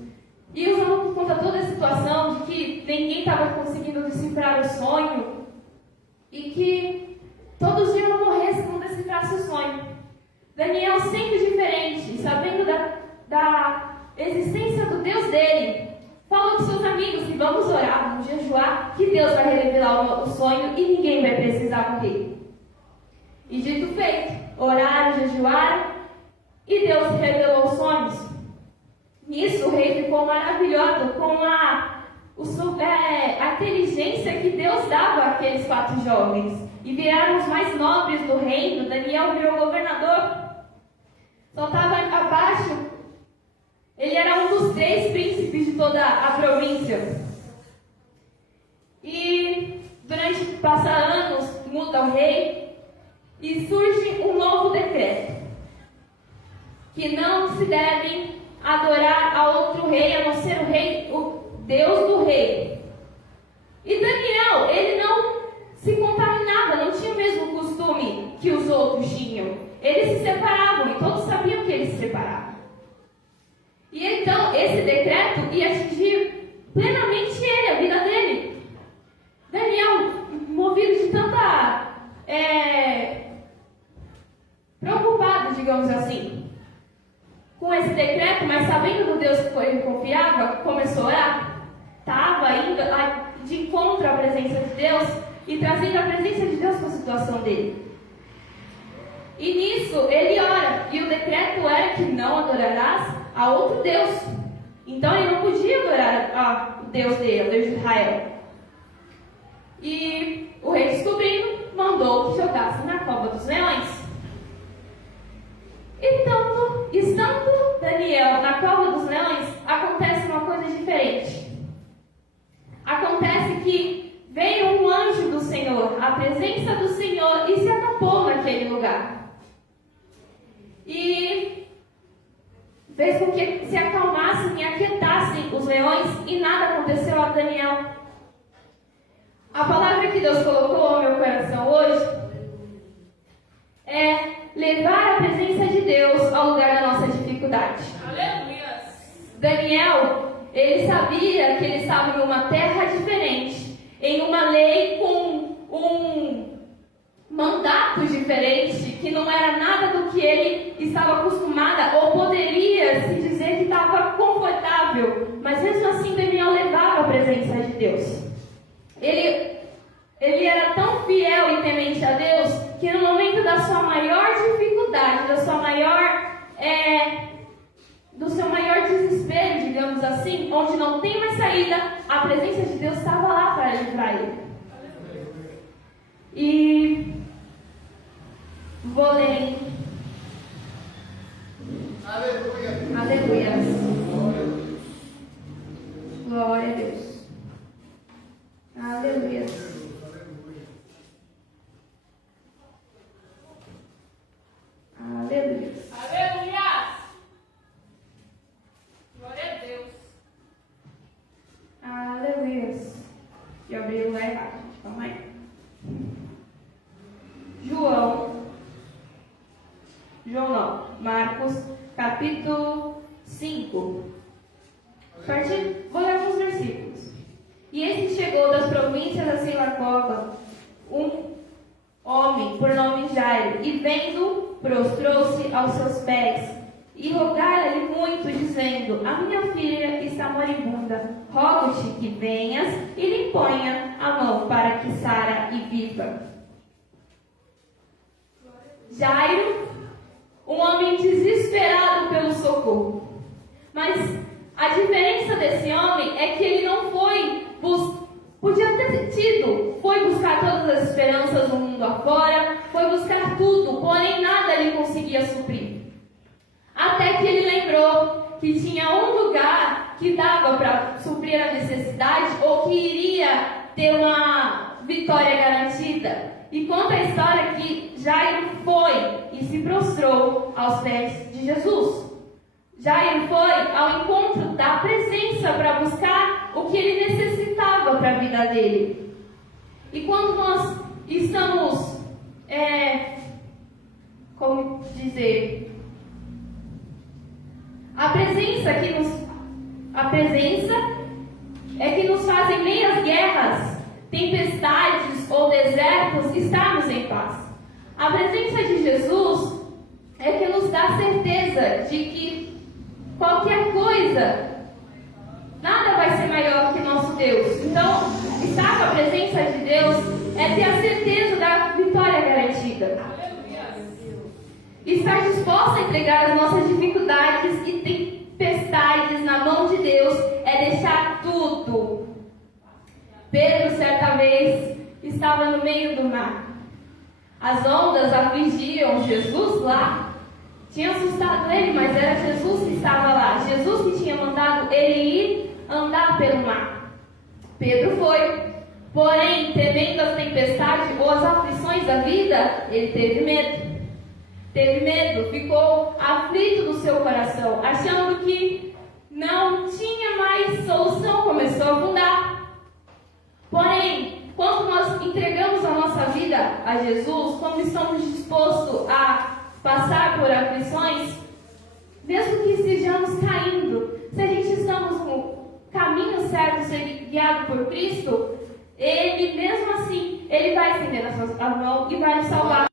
e os eunucos contam toda a situação de que ninguém estava conseguindo decifrar o sonho, e que todos iam morrer se não decifrasse o sonho. Daniel, sempre diferente, sabendo da existência do Deus dele, falou com seus amigos que vamos orar, vamos jejuar, que Deus vai revelar o sonho e ninguém vai precisar morrer. E dito feito, oraram, jejuaram e Deus revelou os sonhos. Nisso o rei ficou maravilhado com a inteligência que Deus dava àqueles 4 jovens. E viraram os mais nobres do reino. Daniel virou governador. Só estava abaixo. Ele era um dos 3 príncipes de toda a província. E durante passar anos, muda o rei e surge um novo decreto. Que não se devem adorar a outro rei, a não ser o rei, o Deus do rei. E Daniel, ele não se contaminava, não tinha o mesmo costume que os outros tinham. Eles se separavam e todos sabiam que eles se separavam. E então, esse decreto ia atingir plenamente ele, a vida dele. Daniel, movido de tanta preocupado, digamos assim, com esse decreto, mas sabendo do Deus que ele confiava, começou a orar. Estava indo de encontro à presença de Deus e trazendo a presença de Deus para a situação dele. E nisso ele ora, e o decreto era que não adorarás a outro Deus. Então ele não podia adorar o Deus dele, o Deus de Israel. E o rei, descobrindo, mandou que jogasse na cova dos leões. Então, estando Daniel na cova dos leões, acontece uma coisa diferente. Acontece que veio um anjo do Senhor, a presença do Senhor, e se acamou naquele lugar. E fez com que se acalmassem e aquietassem os leões, e nada aconteceu a Daniel. A palavra que Deus colocou no meu coração hoje é levar a presença de Deus ao lugar da nossa dificuldade. Aleluia. Daniel, ele sabia que ele estava em uma terra diferente, em uma lei com um mandato diferente, que não era nada do que ele estava acostumado ou poderia se dizer que estava confortável, mas mesmo assim Daniel levava a presença de Deus. Ele era tão fiel e temente a Deus que no momento da sua maior dificuldade, do seu maior desespero, digamos assim, onde não tem mais saída, a presença de Deus estava lá para livrar ele. E vou ler. Aleluia. Aleluia. Glória a Deus. Aleluia. Aleluia. Aleluia. Glória a Deus. Aleluia. Eu abri o lugar errado, gente. Calma aí. João não. Marcos, capítulo 5. Vou ler alguns versículos. E este chegou das províncias da sinagoga, um homem por nome Jairo, e vendo, prostrou-se aos seus pés, e rogaram-lhe muito, dizendo: a minha filha está moribunda, rogo-te que venhas e lhe ponha a mão para que sara e viva. Jairo, um homem desesperado pelo socorro. Mas a diferença desse homem é que ele não foi podia ter tido, foi buscar todas as esperanças do mundo afora, foi buscar tudo, porém nada lhe conseguia suprir. Até que ele lembrou que tinha um lugar que dava para suprir a necessidade ou que iria ter uma vitória garantida. E conta a história que Jairo foi e se prostrou aos pés de Jesus. Jairo foi ao encontro da presença para buscar o que ele necessitava para a vida dele. E quando nós estamos, como dizer, a presença é que nos faz em meio às guerras, tempestades ou desertos estarmos em paz. A presença de Jesus é que nos dá certeza de que qualquer coisa, nada vai ser maior que nosso Deus. Então, estar com a presença de Deus é ter a certeza da vitória garantida. Estar disposto a entregar as nossas dificuldades e tempestades na mão de Deus é deixar tudo. Pedro, certa vez, estava no meio do mar. As ondas afligiam Jesus lá. Tinha assustado ele, mas era Jesus que estava lá. Jesus que tinha mandado ele ir andar pelo mar. Pedro foi. Porém, temendo as tempestades ou as aflições da vida, ele teve medo. Ficou aflito no seu coração, achando que não tinha mais solução, começou a afundar. Porém, quando nós entregamos a nossa vida a Jesus, quando estamos dispostos a passar por aflições, mesmo que estejamos caindo, se a gente estamos no caminho certo, ser guiado por Cristo, Ele, mesmo assim, Ele vai estender a mão e vai nos salvar.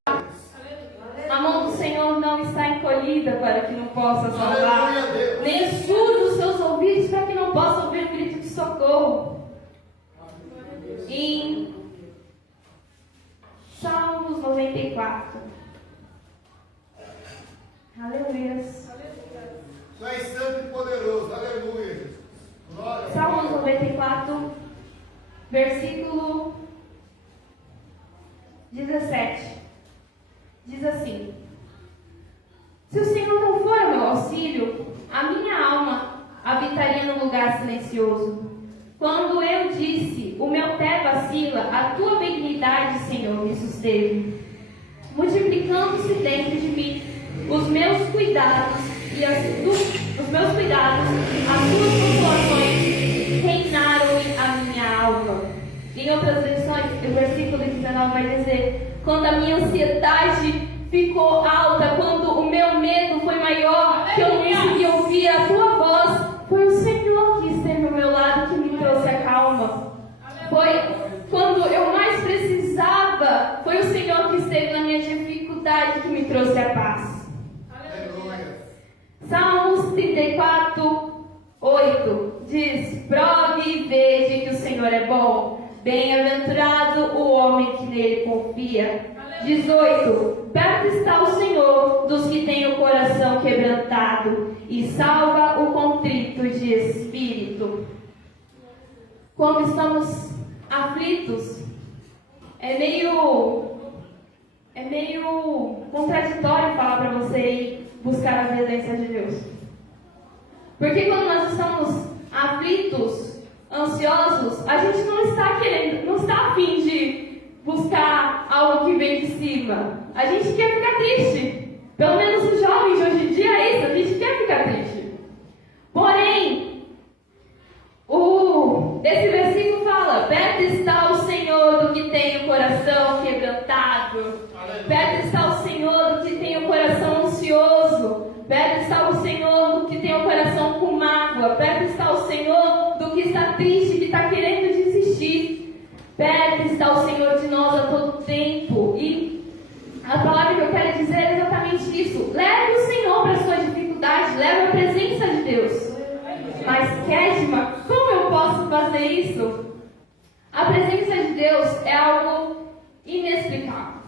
A mão do Senhor não está encolhida. oída para que não possa salvar, Aleluia, Deus. nem surdo os seus ouvidos para que não possa ouvir um grito de socorro. Em Salmos 94. Aleluia. Tu és santo e poderoso. Aleluia, Jesus. Glória a Salmos Deus. 94, versículo 17. Diz assim: se o Senhor não for o meu auxílio, a minha alma habitaria num lugar silencioso. Quando eu disse, o meu pé vacila, a tua benignidade, Senhor, me susteve. Multiplicando-se dentro de mim os meus cuidados, as tuas consolações reinaram a minha alma. Em outras versões, o versículo 19 vai dizer: quando a minha ansiedade ficou alta, quando o meu medo foi maior, que eu não consegui ouvir a tua voz, foi o Senhor que esteve ao meu lado, que me trouxe a calma. Foi quando eu mais precisava, foi o Senhor que esteve na minha dificuldade, que me trouxe a paz. Aleluia. Salmos 34, 8 diz: prove e veja que o Senhor é bom. Bem-aventurado o homem que nele confia. 18. Perto está o Senhor dos que têm o coração quebrantado e salva o contrito de espírito. Quando estamos aflitos, é meio contraditório falar para você ir buscar a presença de Deus. Porque quando nós estamos aflitos, ansiosos, a gente não está a fim de buscar algo que vem de cima. A gente quer ficar triste. Pelo menos os jovens de hoje em dia é isso, a gente quer ficar triste. Porém, esse versículo fala: perto está o Senhor do que tem o coração quebrantado. Perto está o Senhor do que tem o coração ansioso. Perto está o Senhor do que tem o coração com mágoa. Perto está o Senhor do que está triste, que está querendo desistir. Perto está o Senhor de nós a todo tempo. E a palavra que eu quero dizer é exatamente isso. Leve o Senhor para a sua dificuldade. Leve a presença de Deus. Mas, Kedma, como eu posso fazer isso? A presença de Deus é algo inexplicável.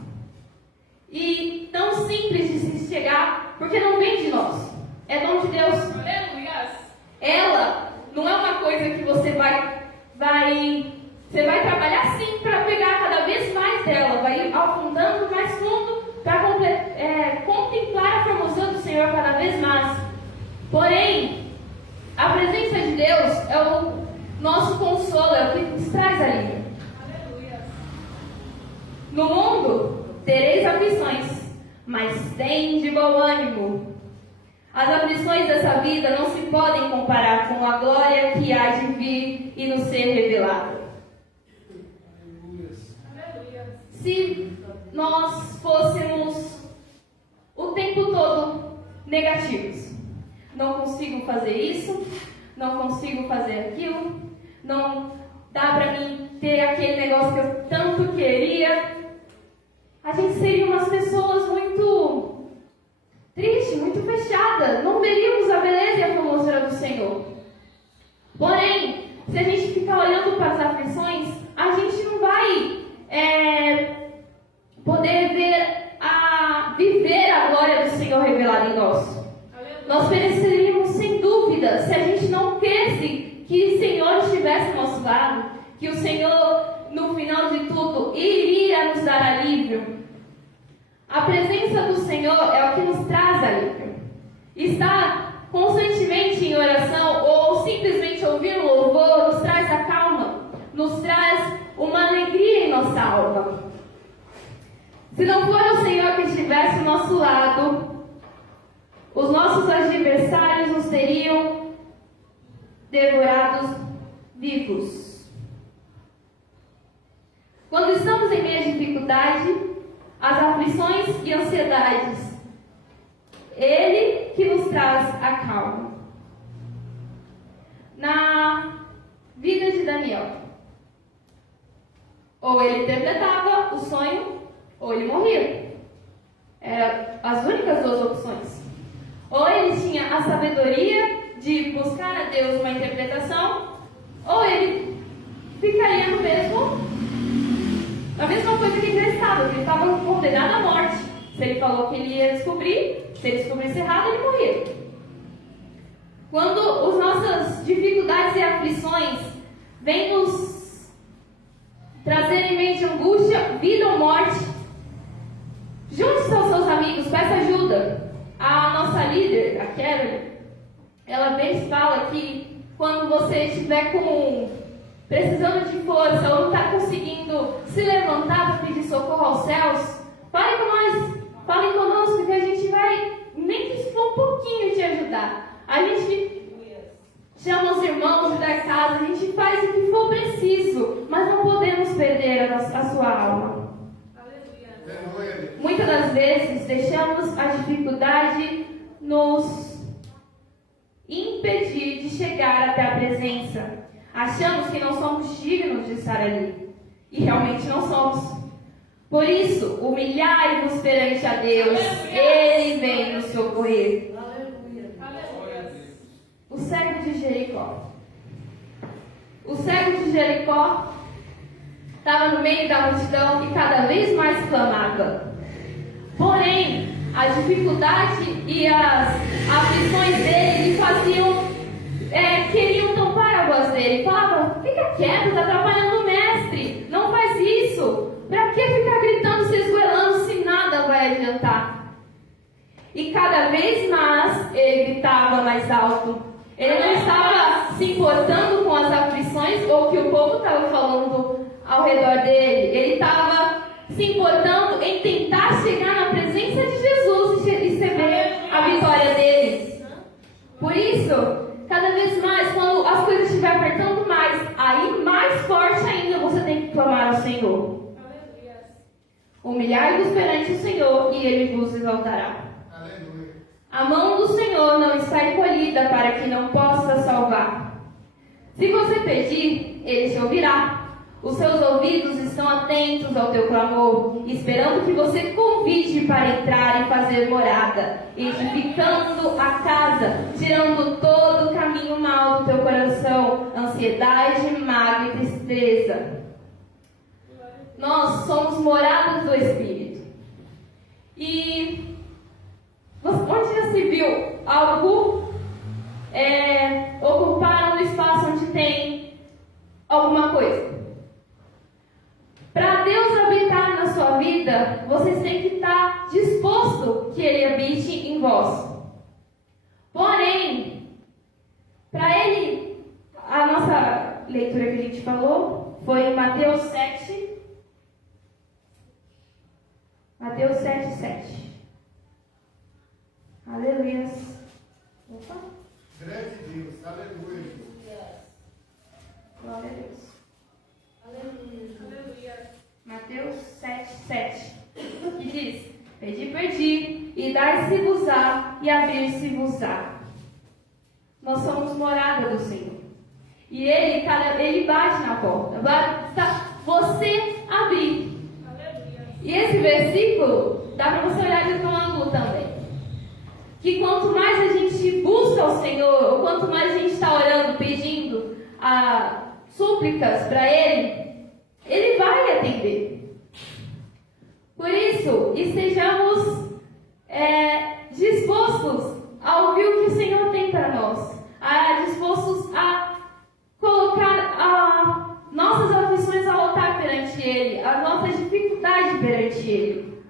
E tão simples de se chegar, porque não vem de nós. É dom de Deus. Ela não é uma coisa que você vai trabalhar sim para pegar cada vez mais dela, vai afundando mais fundo para contemplar a formosura do Senhor cada vez mais. Porém, a presença de Deus é o nosso consolo, é o que nos traz alívio. No mundo tereis aflições, mas tem de bom ânimo. As aflições dessa vida não se podem comparar com a glória que há de vir e nos ser revelada. Se nós fôssemos o tempo todo negativos, não consigo fazer isso, não consigo fazer aquilo, não dá para mim ter aquele negócio que eu tanto queria, a gente seria umas pessoas muito tristes, muito fechadas, não veríamos a beleza e a formosura do Senhor. Porém, se a gente ficar olhando para as aflições, a gente não vai poder viver a glória do Senhor revelada em nós. Nós pereceríamos sem dúvida se a gente não cresce que o Senhor estivesse ao nosso lado, que o Senhor, no final de tudo, iria nos dar alívio. A presença do Senhor é o que nos traz alívio. Estar constantemente em oração ou simplesmente ouvir o louvor nos traz a calma, nos traz uma alegria em nossa alma. Se não for o Senhor que estivesse ao nosso lado, os nossos adversários nos teriam devorados vivos. Quando estamos em meio à dificuldade, as aflições e ansiedades, Ele que nos traz a calma. Na vida de Daniel, ou ele interpretava o sonho, ou ele morria. Eram as únicas duas opções. a sabedoria de buscar a Deus uma interpretação, ou ele ficaria na mesma coisa que ele estava, porque ele estava condenado à morte. Se ele falou que ele ia descobrir, se ele descobrisse errado, ele morria. Quando as nossas dificuldades e aflições vêm nos trazer em mente angústia, vida ou morte, junte-se aos seus amigos, peça ajuda. A nossa líder, a Carol, ela bem fala que quando você estiver precisando de força ou não está conseguindo se levantar para pedir socorro aos céus, fale com nós, fale conosco que a gente vai, nem que for um pouquinho, te ajudar. A gente chama os irmãos da casa, a gente faz o que for preciso, mas não podemos perder a sua alma. Muitas das vezes deixamos a dificuldade nos impedir de chegar até a presença. Achamos que não somos dignos de estar ali. E realmente não somos. Por isso, humilhai-vos perante a Deus. Ele vem nos socorrer. O cego de Jericó. O cego de Jericó estava no meio da multidão e cada vez mais clamava. Porém, a dificuldade e as aflições dele lhe faziam, queriam tampar a voz dele. Falavam, fica quieto, está atrapalhando o mestre, não faz isso. Para que ficar gritando, se esgoelando, se nada vai adiantar? E cada vez mais ele gritava mais alto. Ele não estava se importando com as aflições ou o que o povo estava falando ao redor dele. Ele estava se importando em tentar chegar na presença de Jesus e receber a vitória dele. Por isso, cada vez mais, quando as coisas estiverem apertando mais, aí mais forte ainda você tem que clamar ao Senhor. Humilhai-vos perante o Senhor e Ele vos exaltará. A mão do Senhor não está encolhida para que não possa salvar. Se você pedir, Ele te ouvirá. Os seus ouvidos estão atentos ao teu clamor, esperando que você convide para entrar e fazer morada, edificando a casa, tirando todo o caminho mau do teu coração, ansiedade, mágoa e tristeza. Nós somos moradas do Espírito. E onde já se viu algo ocupar um espaço onde tem alguma coisa? Para Deus habitar na sua vida, vocês têm que estar disposto que Ele habite em vós. Porém, para Ele, a nossa leitura que a gente falou foi em Mateus 7. Mateus 7, 7. Aleluia. Opa. Grande Deus, aleluia. Glória a Deus. Aleluia. Mateus 7, 7. Que diz: Pedi, e dar-se-vos-á, e abrir-se-vos-á. Nós somos morada do Senhor. E Ele bate na porta. Basta você abrir. E esse versículo dá para você olhar de outro ângulo também. Que quanto mais a gente busca o Senhor, ou quanto mais a gente está orando, pedindo súplicas para Ele vai atender. Por isso, estejamos dispostos a ouvir o que o Senhor tem para nós, dispostos a colocar nossas aflições ao altar perante Ele, as nossas dificuldades perante Ele.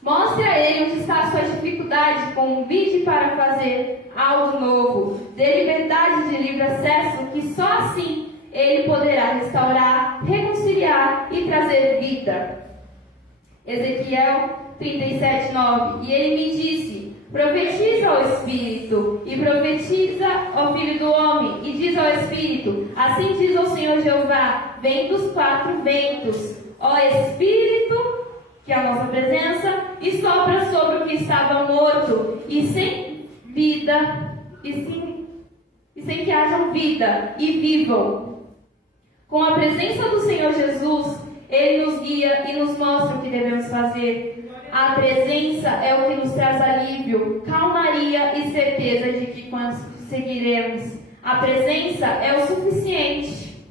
Mostre a Ele onde está a sua dificuldade, convide para fazer algo novo, dê liberdade de livre acesso, que só assim Ele poderá restaurar, reconciliar e trazer vida. Ezequiel 37, 9. E Ele me disse: profetiza ao Espírito, e profetiza ao Filho do Homem, e diz ao Espírito: assim diz o Senhor Jeová, vem dos 4 ventos, ó Espírito, que é a nossa presença, e sopra sobre o que estava morto, e sem vida, e sem que hajam vida, e vivam. Com a presença do Senhor Jesus, Ele nos guia e nos mostra o que devemos fazer. A presença é o que nos traz alívio, calmaria e certeza certeza de que quando seguiremos a presença é o suficiente.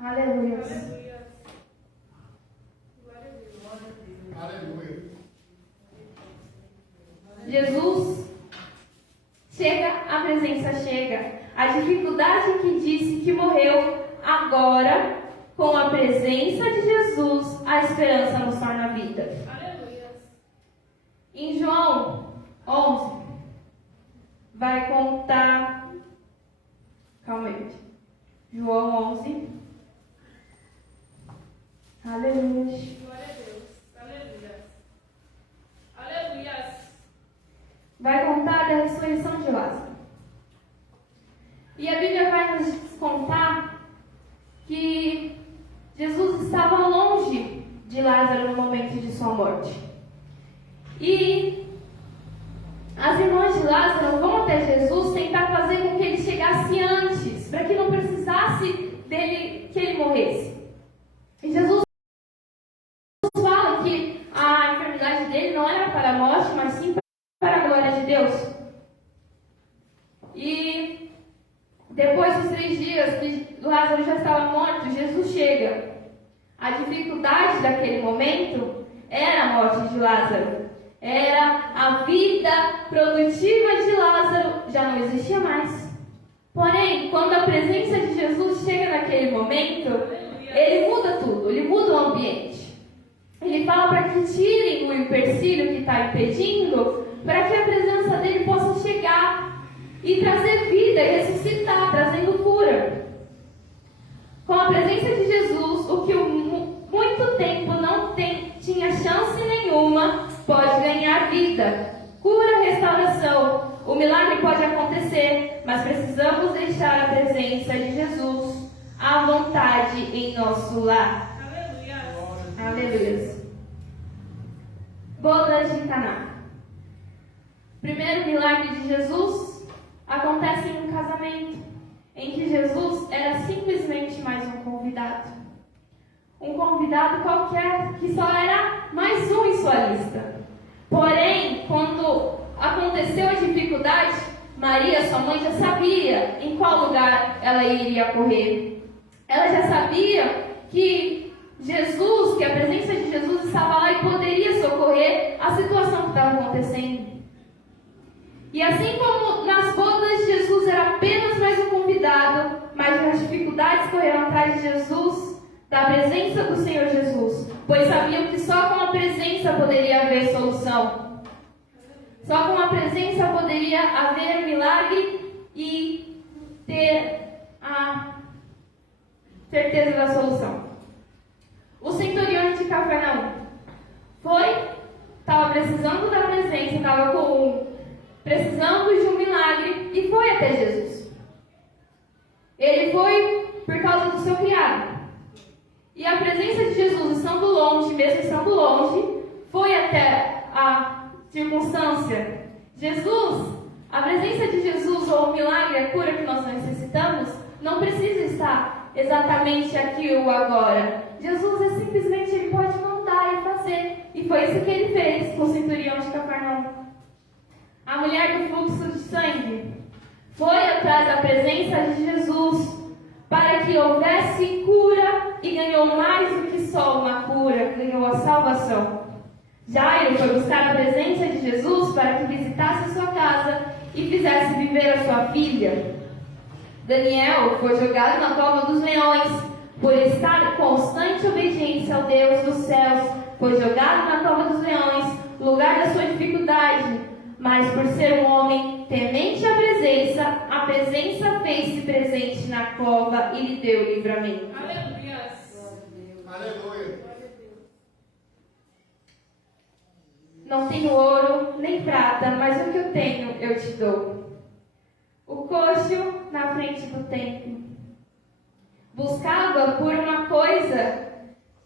Aleluia. Aleluia. Jesus chega, a presença chega. A dificuldade que disse que morreu, agora, com a presença de Jesus, a esperança nos torna vida. Aleluia. Em João 11, vai contar. Calma aí. João 11. Aleluia. Glória a Deus. Aleluia. Aleluia. Vai contar da ressurreição de Lázaro. E a Bíblia vai nos contar que Jesus estava longe de Lázaro no momento de sua morte. E as irmãs de Lázaro vão até Jesus tentar fazer com que ele chegasse antes, para que não precisasse dele, que ele morresse. E Jesus fala que a enfermidade dele não era para a morte, mas sim para a glória de Deus. E depois dos 3 dias que Lázaro já estava morto, Jesus chega. A dificuldade daquele momento era a morte de Lázaro. Era a vida produtiva de Lázaro, já não existia mais. Porém, quando a presença de Jesus chega naquele momento, ele muda tudo, ele muda o ambiente. Ele fala para que tirem o empecilho que está impedindo, para que a presença dele possa chegar e trazer vida, e ressuscitar, trazendo cura. Com a presença de Jesus, o que muito tempo não tinha chance nenhuma, pode ganhar vida, cura, restauração. O milagre pode acontecer, mas precisamos deixar a presença de Jesus à vontade em nosso lar. Aleluia. Aleluia. Bodas de Caná. Primeiro milagre de Jesus acontece em um casamento, em que Jesus era simplesmente mais um convidado. Um convidado qualquer, que só era mais um em sua lista. Porém, quando aconteceu a dificuldade, Maria, sua mãe, já sabia em qual lugar ela iria correr. Ela já sabia que Jesus, que a presença de Jesus estava lá e poderia socorrer a situação que estava acontecendo. E assim como nas bodas Jesus era apenas mais um convidado, mas as dificuldades correram atrás de Jesus, da presença do Senhor Jesus, pois sabiam que só com a presença poderia haver solução. Só com a presença poderia haver milagre e ter a certeza da solução. O centurião de Cafarnaum estava precisando da presença, estava precisando de um milagre e foi até Jesus. Ele foi por causa do seu criado. E a presença de Jesus, estando longe, mesmo estando longe, foi até a circunstância. A presença de Jesus, ou o milagre, a cura que nós necessitamos, não precisa estar exatamente aqui ou agora. Jesus simplesmente ele pode mandar e fazer. E foi isso que ele fez com o centurião de Cafarnaum. A mulher do fluxo de sangue foi atrás da presença de Jesus para que houvesse cura e ganhou mais do que só uma cura, ganhou a salvação. Jairo foi buscar a presença de Jesus para que visitasse a sua casa e fizesse viver a sua filha. Daniel foi jogado na cova dos leões por estar em constante obediência ao Deus dos céus. Foi jogado na cova dos leões, lugar da sua dificuldade. Mas por ser um homem temente à presença fez-se presente na cova e lhe deu livramento. Aleluia. Aleluia. Não tenho ouro nem prata, mas o que eu tenho eu te dou. O coxo na frente do templo buscava por uma coisa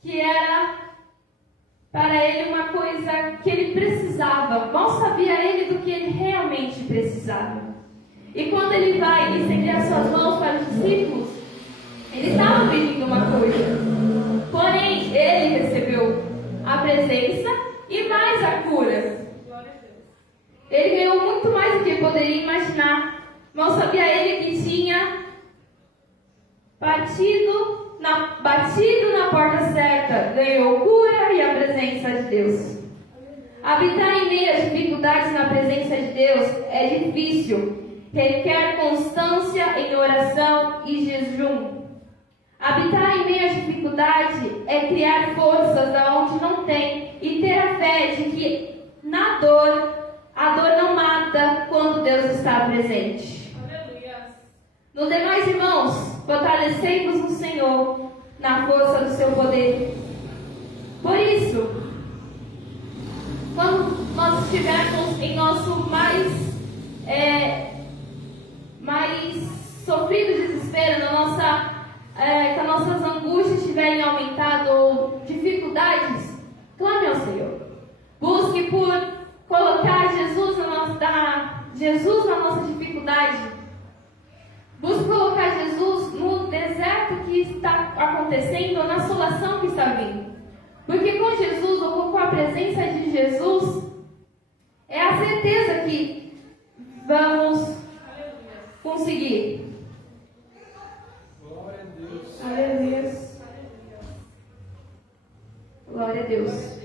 que era para ele uma coisa que ele precisava. Mal sabia ele do que ele realmente precisava. E quando ele vai estender as suas mãos para os discípulos, ele estava pedindo uma coisa. Porém, ele recebeu a presença e mais a cura. Ele ganhou muito mais do que ele poderia imaginar. Mal sabia ele que tinha batido na porta certa, ganhou cura e a presença de Deus. Habitar em meio às dificuldades na presença de Deus é difícil, requer constância em oração e jejum. Habitar em meio às dificuldades é criar forças da onde não tem e ter a fé de que a dor não mata quando Deus está presente. No demais, irmãos, fortalecei-vos no Senhor, na força do seu poder. Por isso, quando nós estivermos em nosso mais sofrido desespero, que as nossas angústias estiverem aumentado ou dificuldades, clame ao Senhor. Busque por colocar Jesus na nossa dificuldade. Busque colocar Jesus no deserto que está acontecendo ou na assolação que está vindo. Porque com Jesus, ou com a presença de Jesus, é a certeza que vamos conseguir. Glória a Deus. Aleluia. Glória a Deus.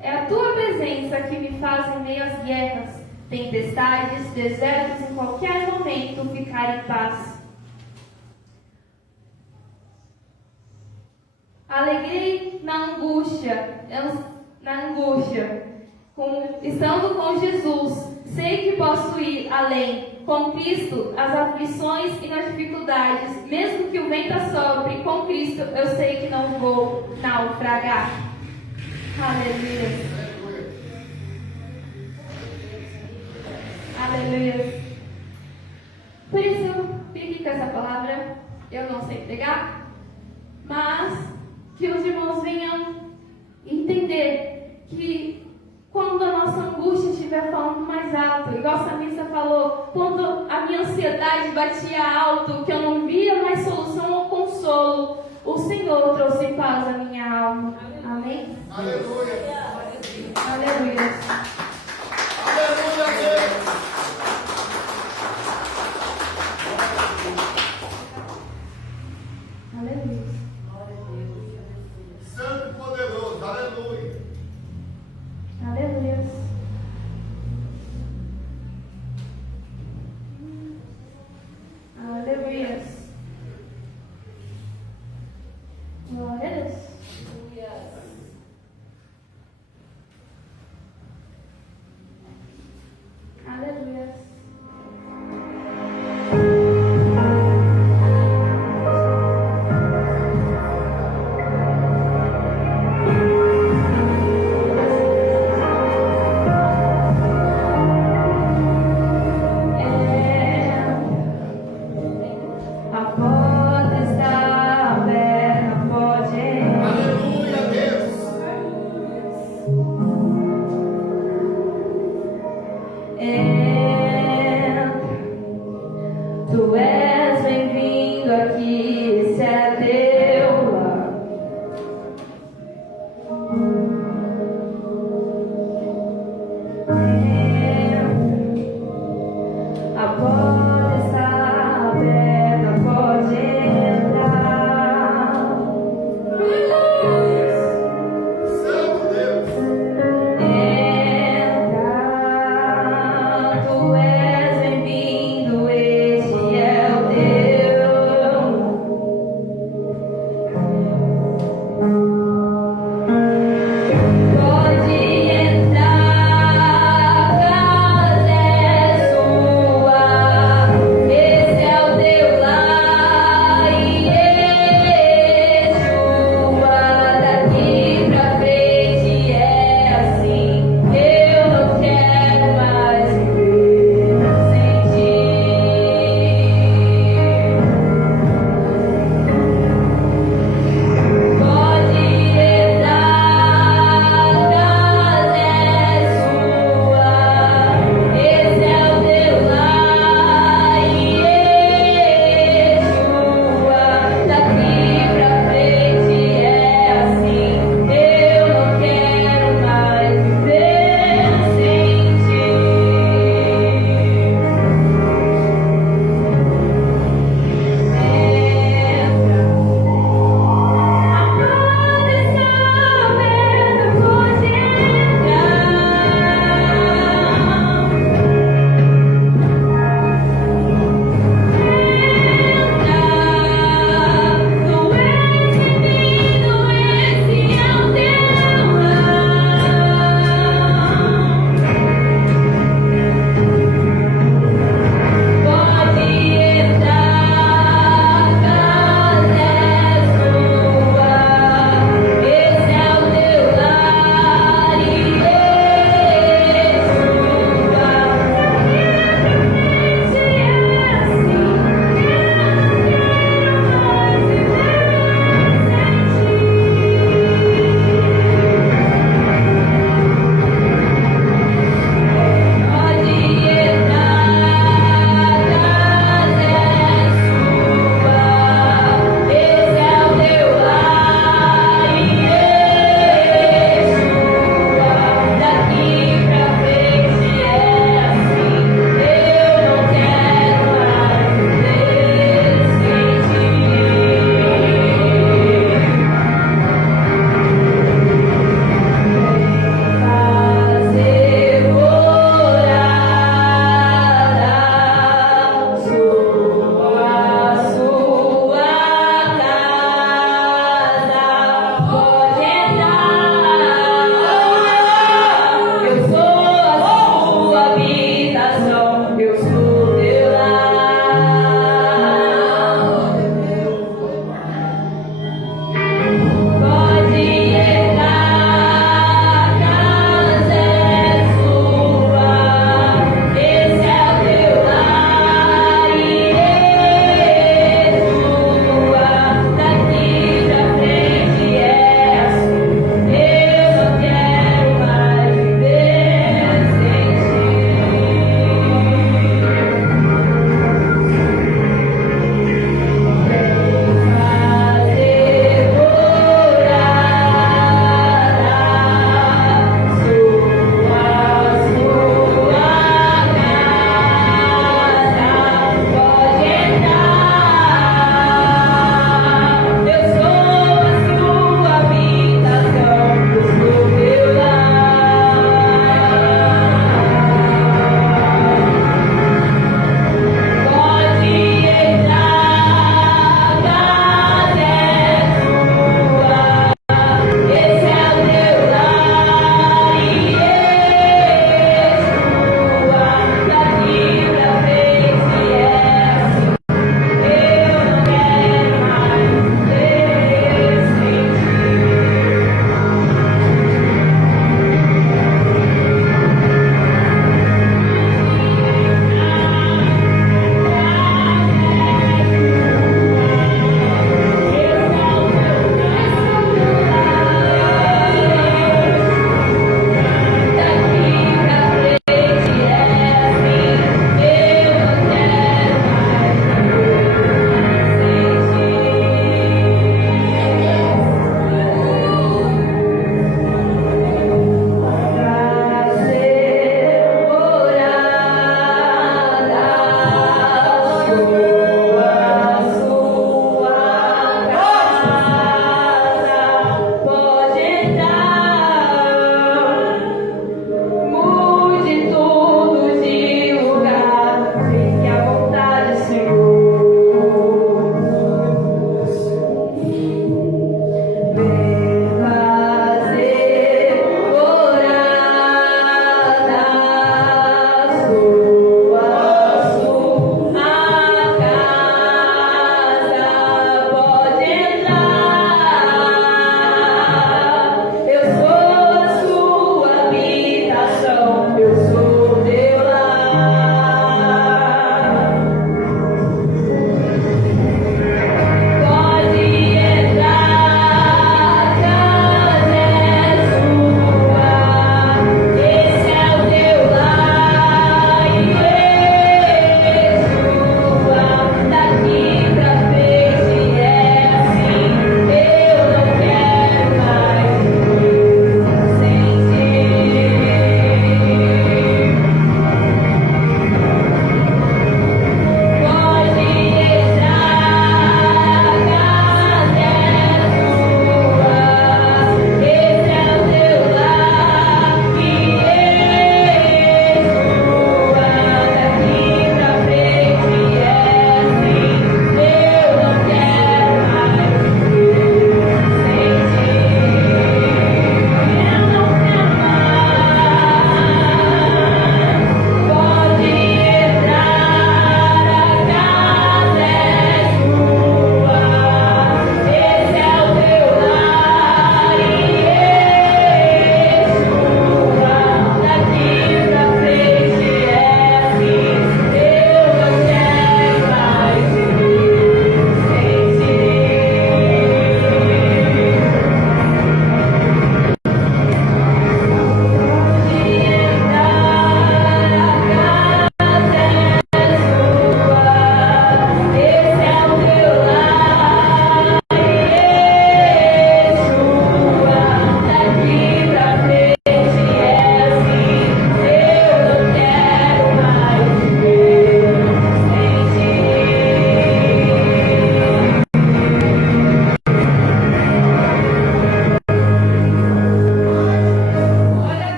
É a tua presença que me faz em meio às guerras, tempestades, desertos, em qualquer momento ficar em paz. Alegrei na angústia, estando com Jesus, sei que posso ir além, com Cristo, as aflições e nas dificuldades, mesmo que o vento assopre, com Cristo eu sei que não vou naufragar. Aleluia. Aleluia. Por isso, fique com essa palavra. Eu não sei pregar, mas que os irmãos venham entender que quando a nossa angústia estiver falando mais alto, igual a Samissa falou, quando a minha ansiedade batia alto, que eu não via mais solução ou consolo, o Senhor trouxe paz à minha alma. Amém? Aleluia. Aleluia. Aleluia, Deus. Aleluia. Santo e poderoso. Aleluia. Aleluia. Aleluia. Glória a Deus.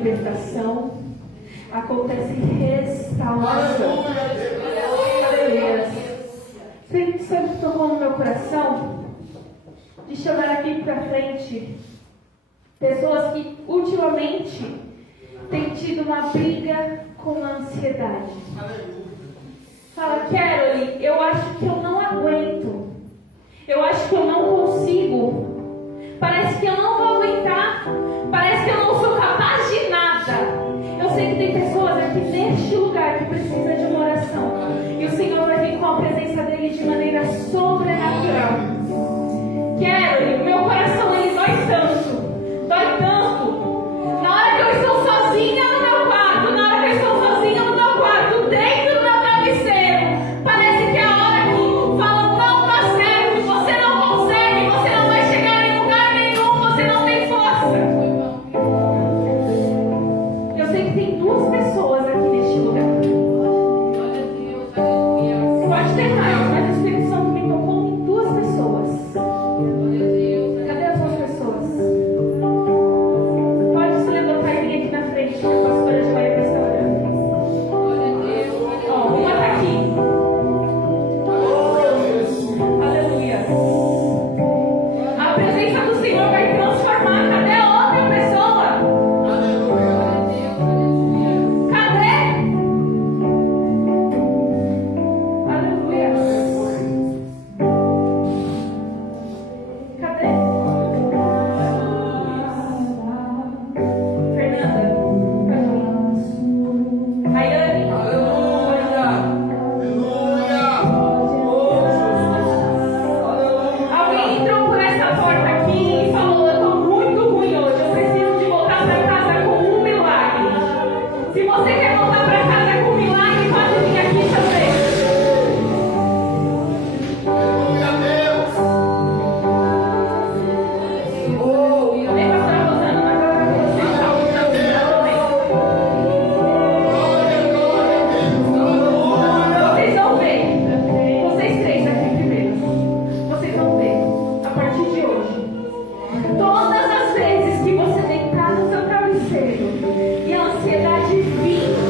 libertação, acontece restauração. Aleluia. Sempre tocou no meu coração de chamar aqui para frente pessoas que ultimamente têm tido uma briga com a ansiedade. Fala, Carol, eu acho que eu não aguento. Eu acho que eu não consigo. Parece que eu não vou aguentar. Parece que eu não sou capaz de nada. Eu sei que tem pessoas aqui neste lugar que precisam de uma oração. E o Senhor vai vir com a presença dele de maneira sobrenatural. Quero, o meu coração ele dói tanto. Dói tanto. Na hora que eu estou sozinha no meu quarto, na hora que eu estou sozinha no meu quarto, dentro do meu travesseiro, parece que é a hora que falam, não dá certo, você não consegue, você não vai chegar em lugar nenhum, você não tem força. Eu sei que tem duas pessoas aqui neste lugar. Pode ter mais, mas o Espírito Santo me tocou em duas pessoas. Cadê as duas pessoas? Pode se levantar e vir aqui na frente, que a pastora já vai estar orando. Ó, uma está aqui. Aleluia. A presença do Senhor vai transformar. Cadê a outra pessoa? Cadê? Aleluia. Cadê? Fernanda, Rayane, alguém entrou por essa porta aqui e falou, eu estou muito ruim hoje, eu preciso de voltar para casa com um milagre. Se você quer voltar para casa com um milagre, pode vir aqui também. Amém, pastora Rosana, mas agora você está Vocês vão ver. Vocês três aqui primeiro. Vocês vão ver. A partir de hoje. Todas as vezes que você deitar no seu travesseiro e a ansiedade vir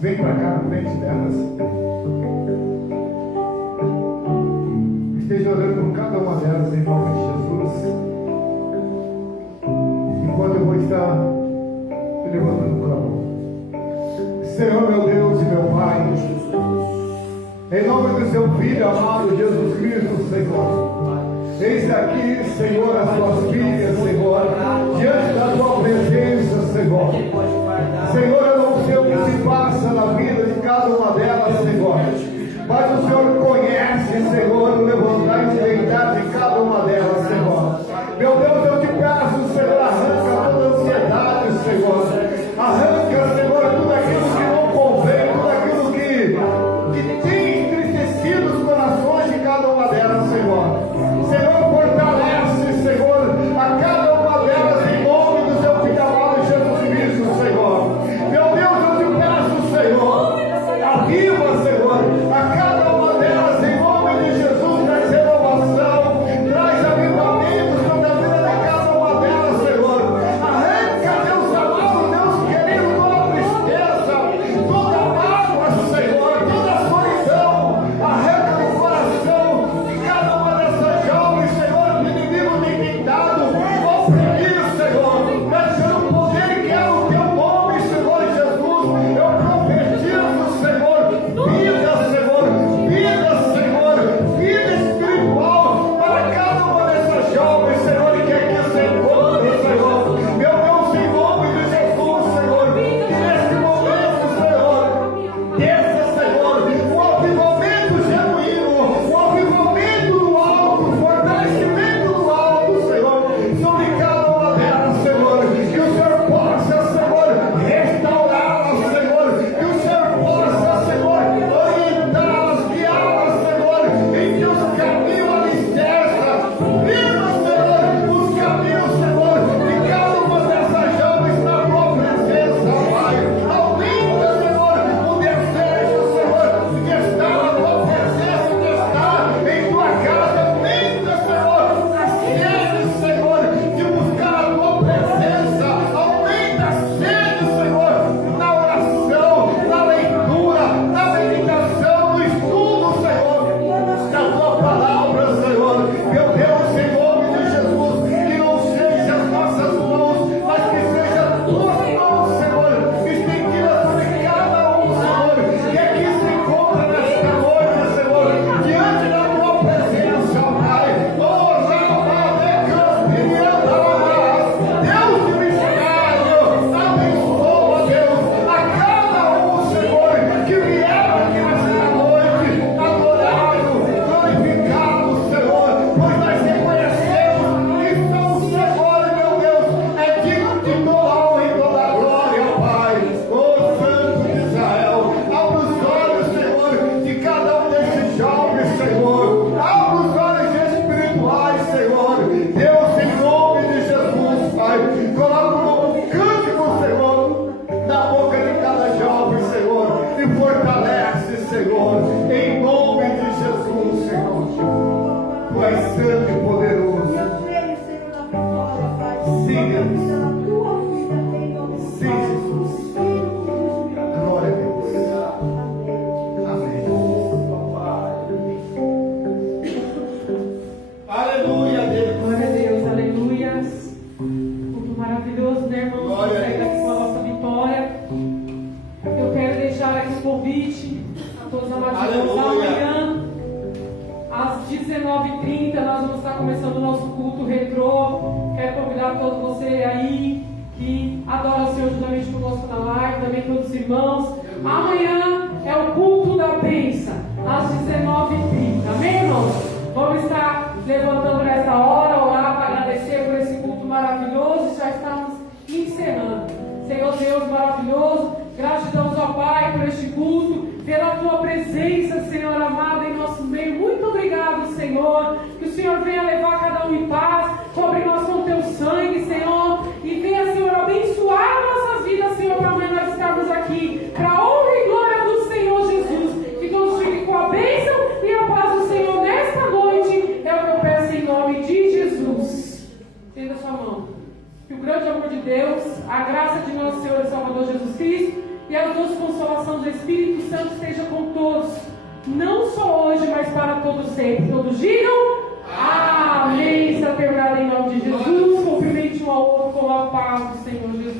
vem para cá na frente delas. Esteja orando por cada uma delas em nome de Jesus. Enquanto eu vou estar levantando para a mão. Senhor, meu Deus e meu Pai, em nome do seu Filho amado Jesus Cristo, Senhor, eis aqui, Senhor, as tuas filhas, Senhor, diante da tua presença, Senhor. Senhor, eu não sei o que se passa na vida de cada uma delas, Senhor, mas o Senhor conhece, Senhor, o levantar e deitar de cada uma delas, Senhor. Meu Deus, eu te peço, Senhor, arranca toda a ansiedade, Senhor. Arranca, Senhor, tudo aquilo que não convém, tudo aquilo que tem entristecido os corações de cada uma delas, Senhor. Senhor, fortalece, Senhor, a cada uma delas em nome do seu Filho amado Jesus Cristo, Senhor. Meu Deus, eu te peço, Senhor, aviva, Senhor, a cada uma delas em nome de Jesus, traz renovação, traz avivamento sobre a vida de cada uma delas, Senhor. Arranca, Deus amado, Deus querido, toda tristeza, toda mágoa, Senhor, toda solidão. Arranca do coração de cada uma dessas jovens, Senhor, que o inimigo tem tentado oprimir, Senhor. Mas pelo poder que é o teu nome, Senhor Jesus, eu profetizo, Senhor, vida, Senhor, vida espiritual para cada uma dessas jovens, Senhor, que aqui se encontra, Senhor. Meu Deus, em nome de Jesus, Senhor, que neste momento, Senhor, desça, Senhor, um avivamento genuíno, um avivamento do alto, um fortalecimento do alto, Senhor, sobre cada uma delas, Senhor. Que o Senhor possa, Senhor, restaurá-las, Senhor. Que o Senhor possa, Senhor, orientá-las, guiá-las, Senhor, em teus caminhos alicerça. Firma, Senhor, os caminhos, Senhor, de cada uma dessas jovens na tua presença, Pai. Aumenta, Senhor, o desejo, Senhor, de estar na tua presença, de estar em tua casa. Aumenta, Senhor, a sede, Senhor, de buscar a tua presença. Aumenta a sede, Senhor, na oração, na leitura, na meditação, no estudo, Senhor, da tua palavra, Senhor. Meu Deus, em nome de Jesus, que não seja as nossas mãos, mas que seja as tuas mãos, Senhor, estendidas sobre cada um, Senhor, que aqui se encontra nesta noite, Senhor, diante da tua presença, Pai. Oh, Deus de mistério, abençoa, Deus, a cada um, Senhor, que vier aqui nesta noite, adorado, glorificado, Senhor, pois nós reconhecemos que estamos, Senhor, meu Deus, é digno de toda a honra e toda a glória, Pai. Oh, Santo de Israel, abre os olhos, Senhor, de cada um desses jovens, Senhor. Abre os olhos espirituais, Senhor. Deus, em nome de Jesus, Pai, coloca um cântico, Senhor, na boca de cada jovem, Senhor, e fortalece, Senhor, em nome de Jesus, Senhor. Tu és santo e poderoso. Sim, Deus. Sim, Jesus. Glória a Deus. Amém. Aleluia, Deus. Glória a Deus, aleluias. Culto maravilhoso, né, irmãos? Glória a Segue Deus. aqui com a nossa vitória. Eu quero deixar aqui o convite a todos amados irmãos. Aleluia. Amanhã, às 19h30, nós vamos estar começando o nosso culto retrô. Quero convidar todos vocês aí que adoram o Senhor juntamente conosco na live, também todos os irmãos. Amanhã é o culto da bênção, às 19h30. Amém, irmãos? Vamos estar levantando nessa hora, orar para agradecer por esse culto maravilhoso. Já estamos encerrando. Senhor Deus maravilhoso, gratidão ao Pai por este culto, pela tua presença, Senhor amado, em nosso meio. Muito obrigado, Senhor. Que o Senhor venha levar cada um em paz, cobre nós com o teu sangue, Senhor, e venha, Senhor, abençoar nossas vidas, Senhor, para amanhã nós estarmos aqui, para a honra e glória do Senhor Jesus. Que todos fiquem com a bênção e a paz do Senhor nesta noite. É o que eu peço em nome de Jesus. Estenda a sua mão. Que o grande amor de Deus, a graça de nosso Senhor e Salvador Jesus Cristo e a doce consolação do Espírito Santo esteja com todos, não só hoje, mas para todos sempre. Todos digam amém. Está terminado em nome de Jesus. Cumprimente um ao outro com a paz do Senhor Jesus.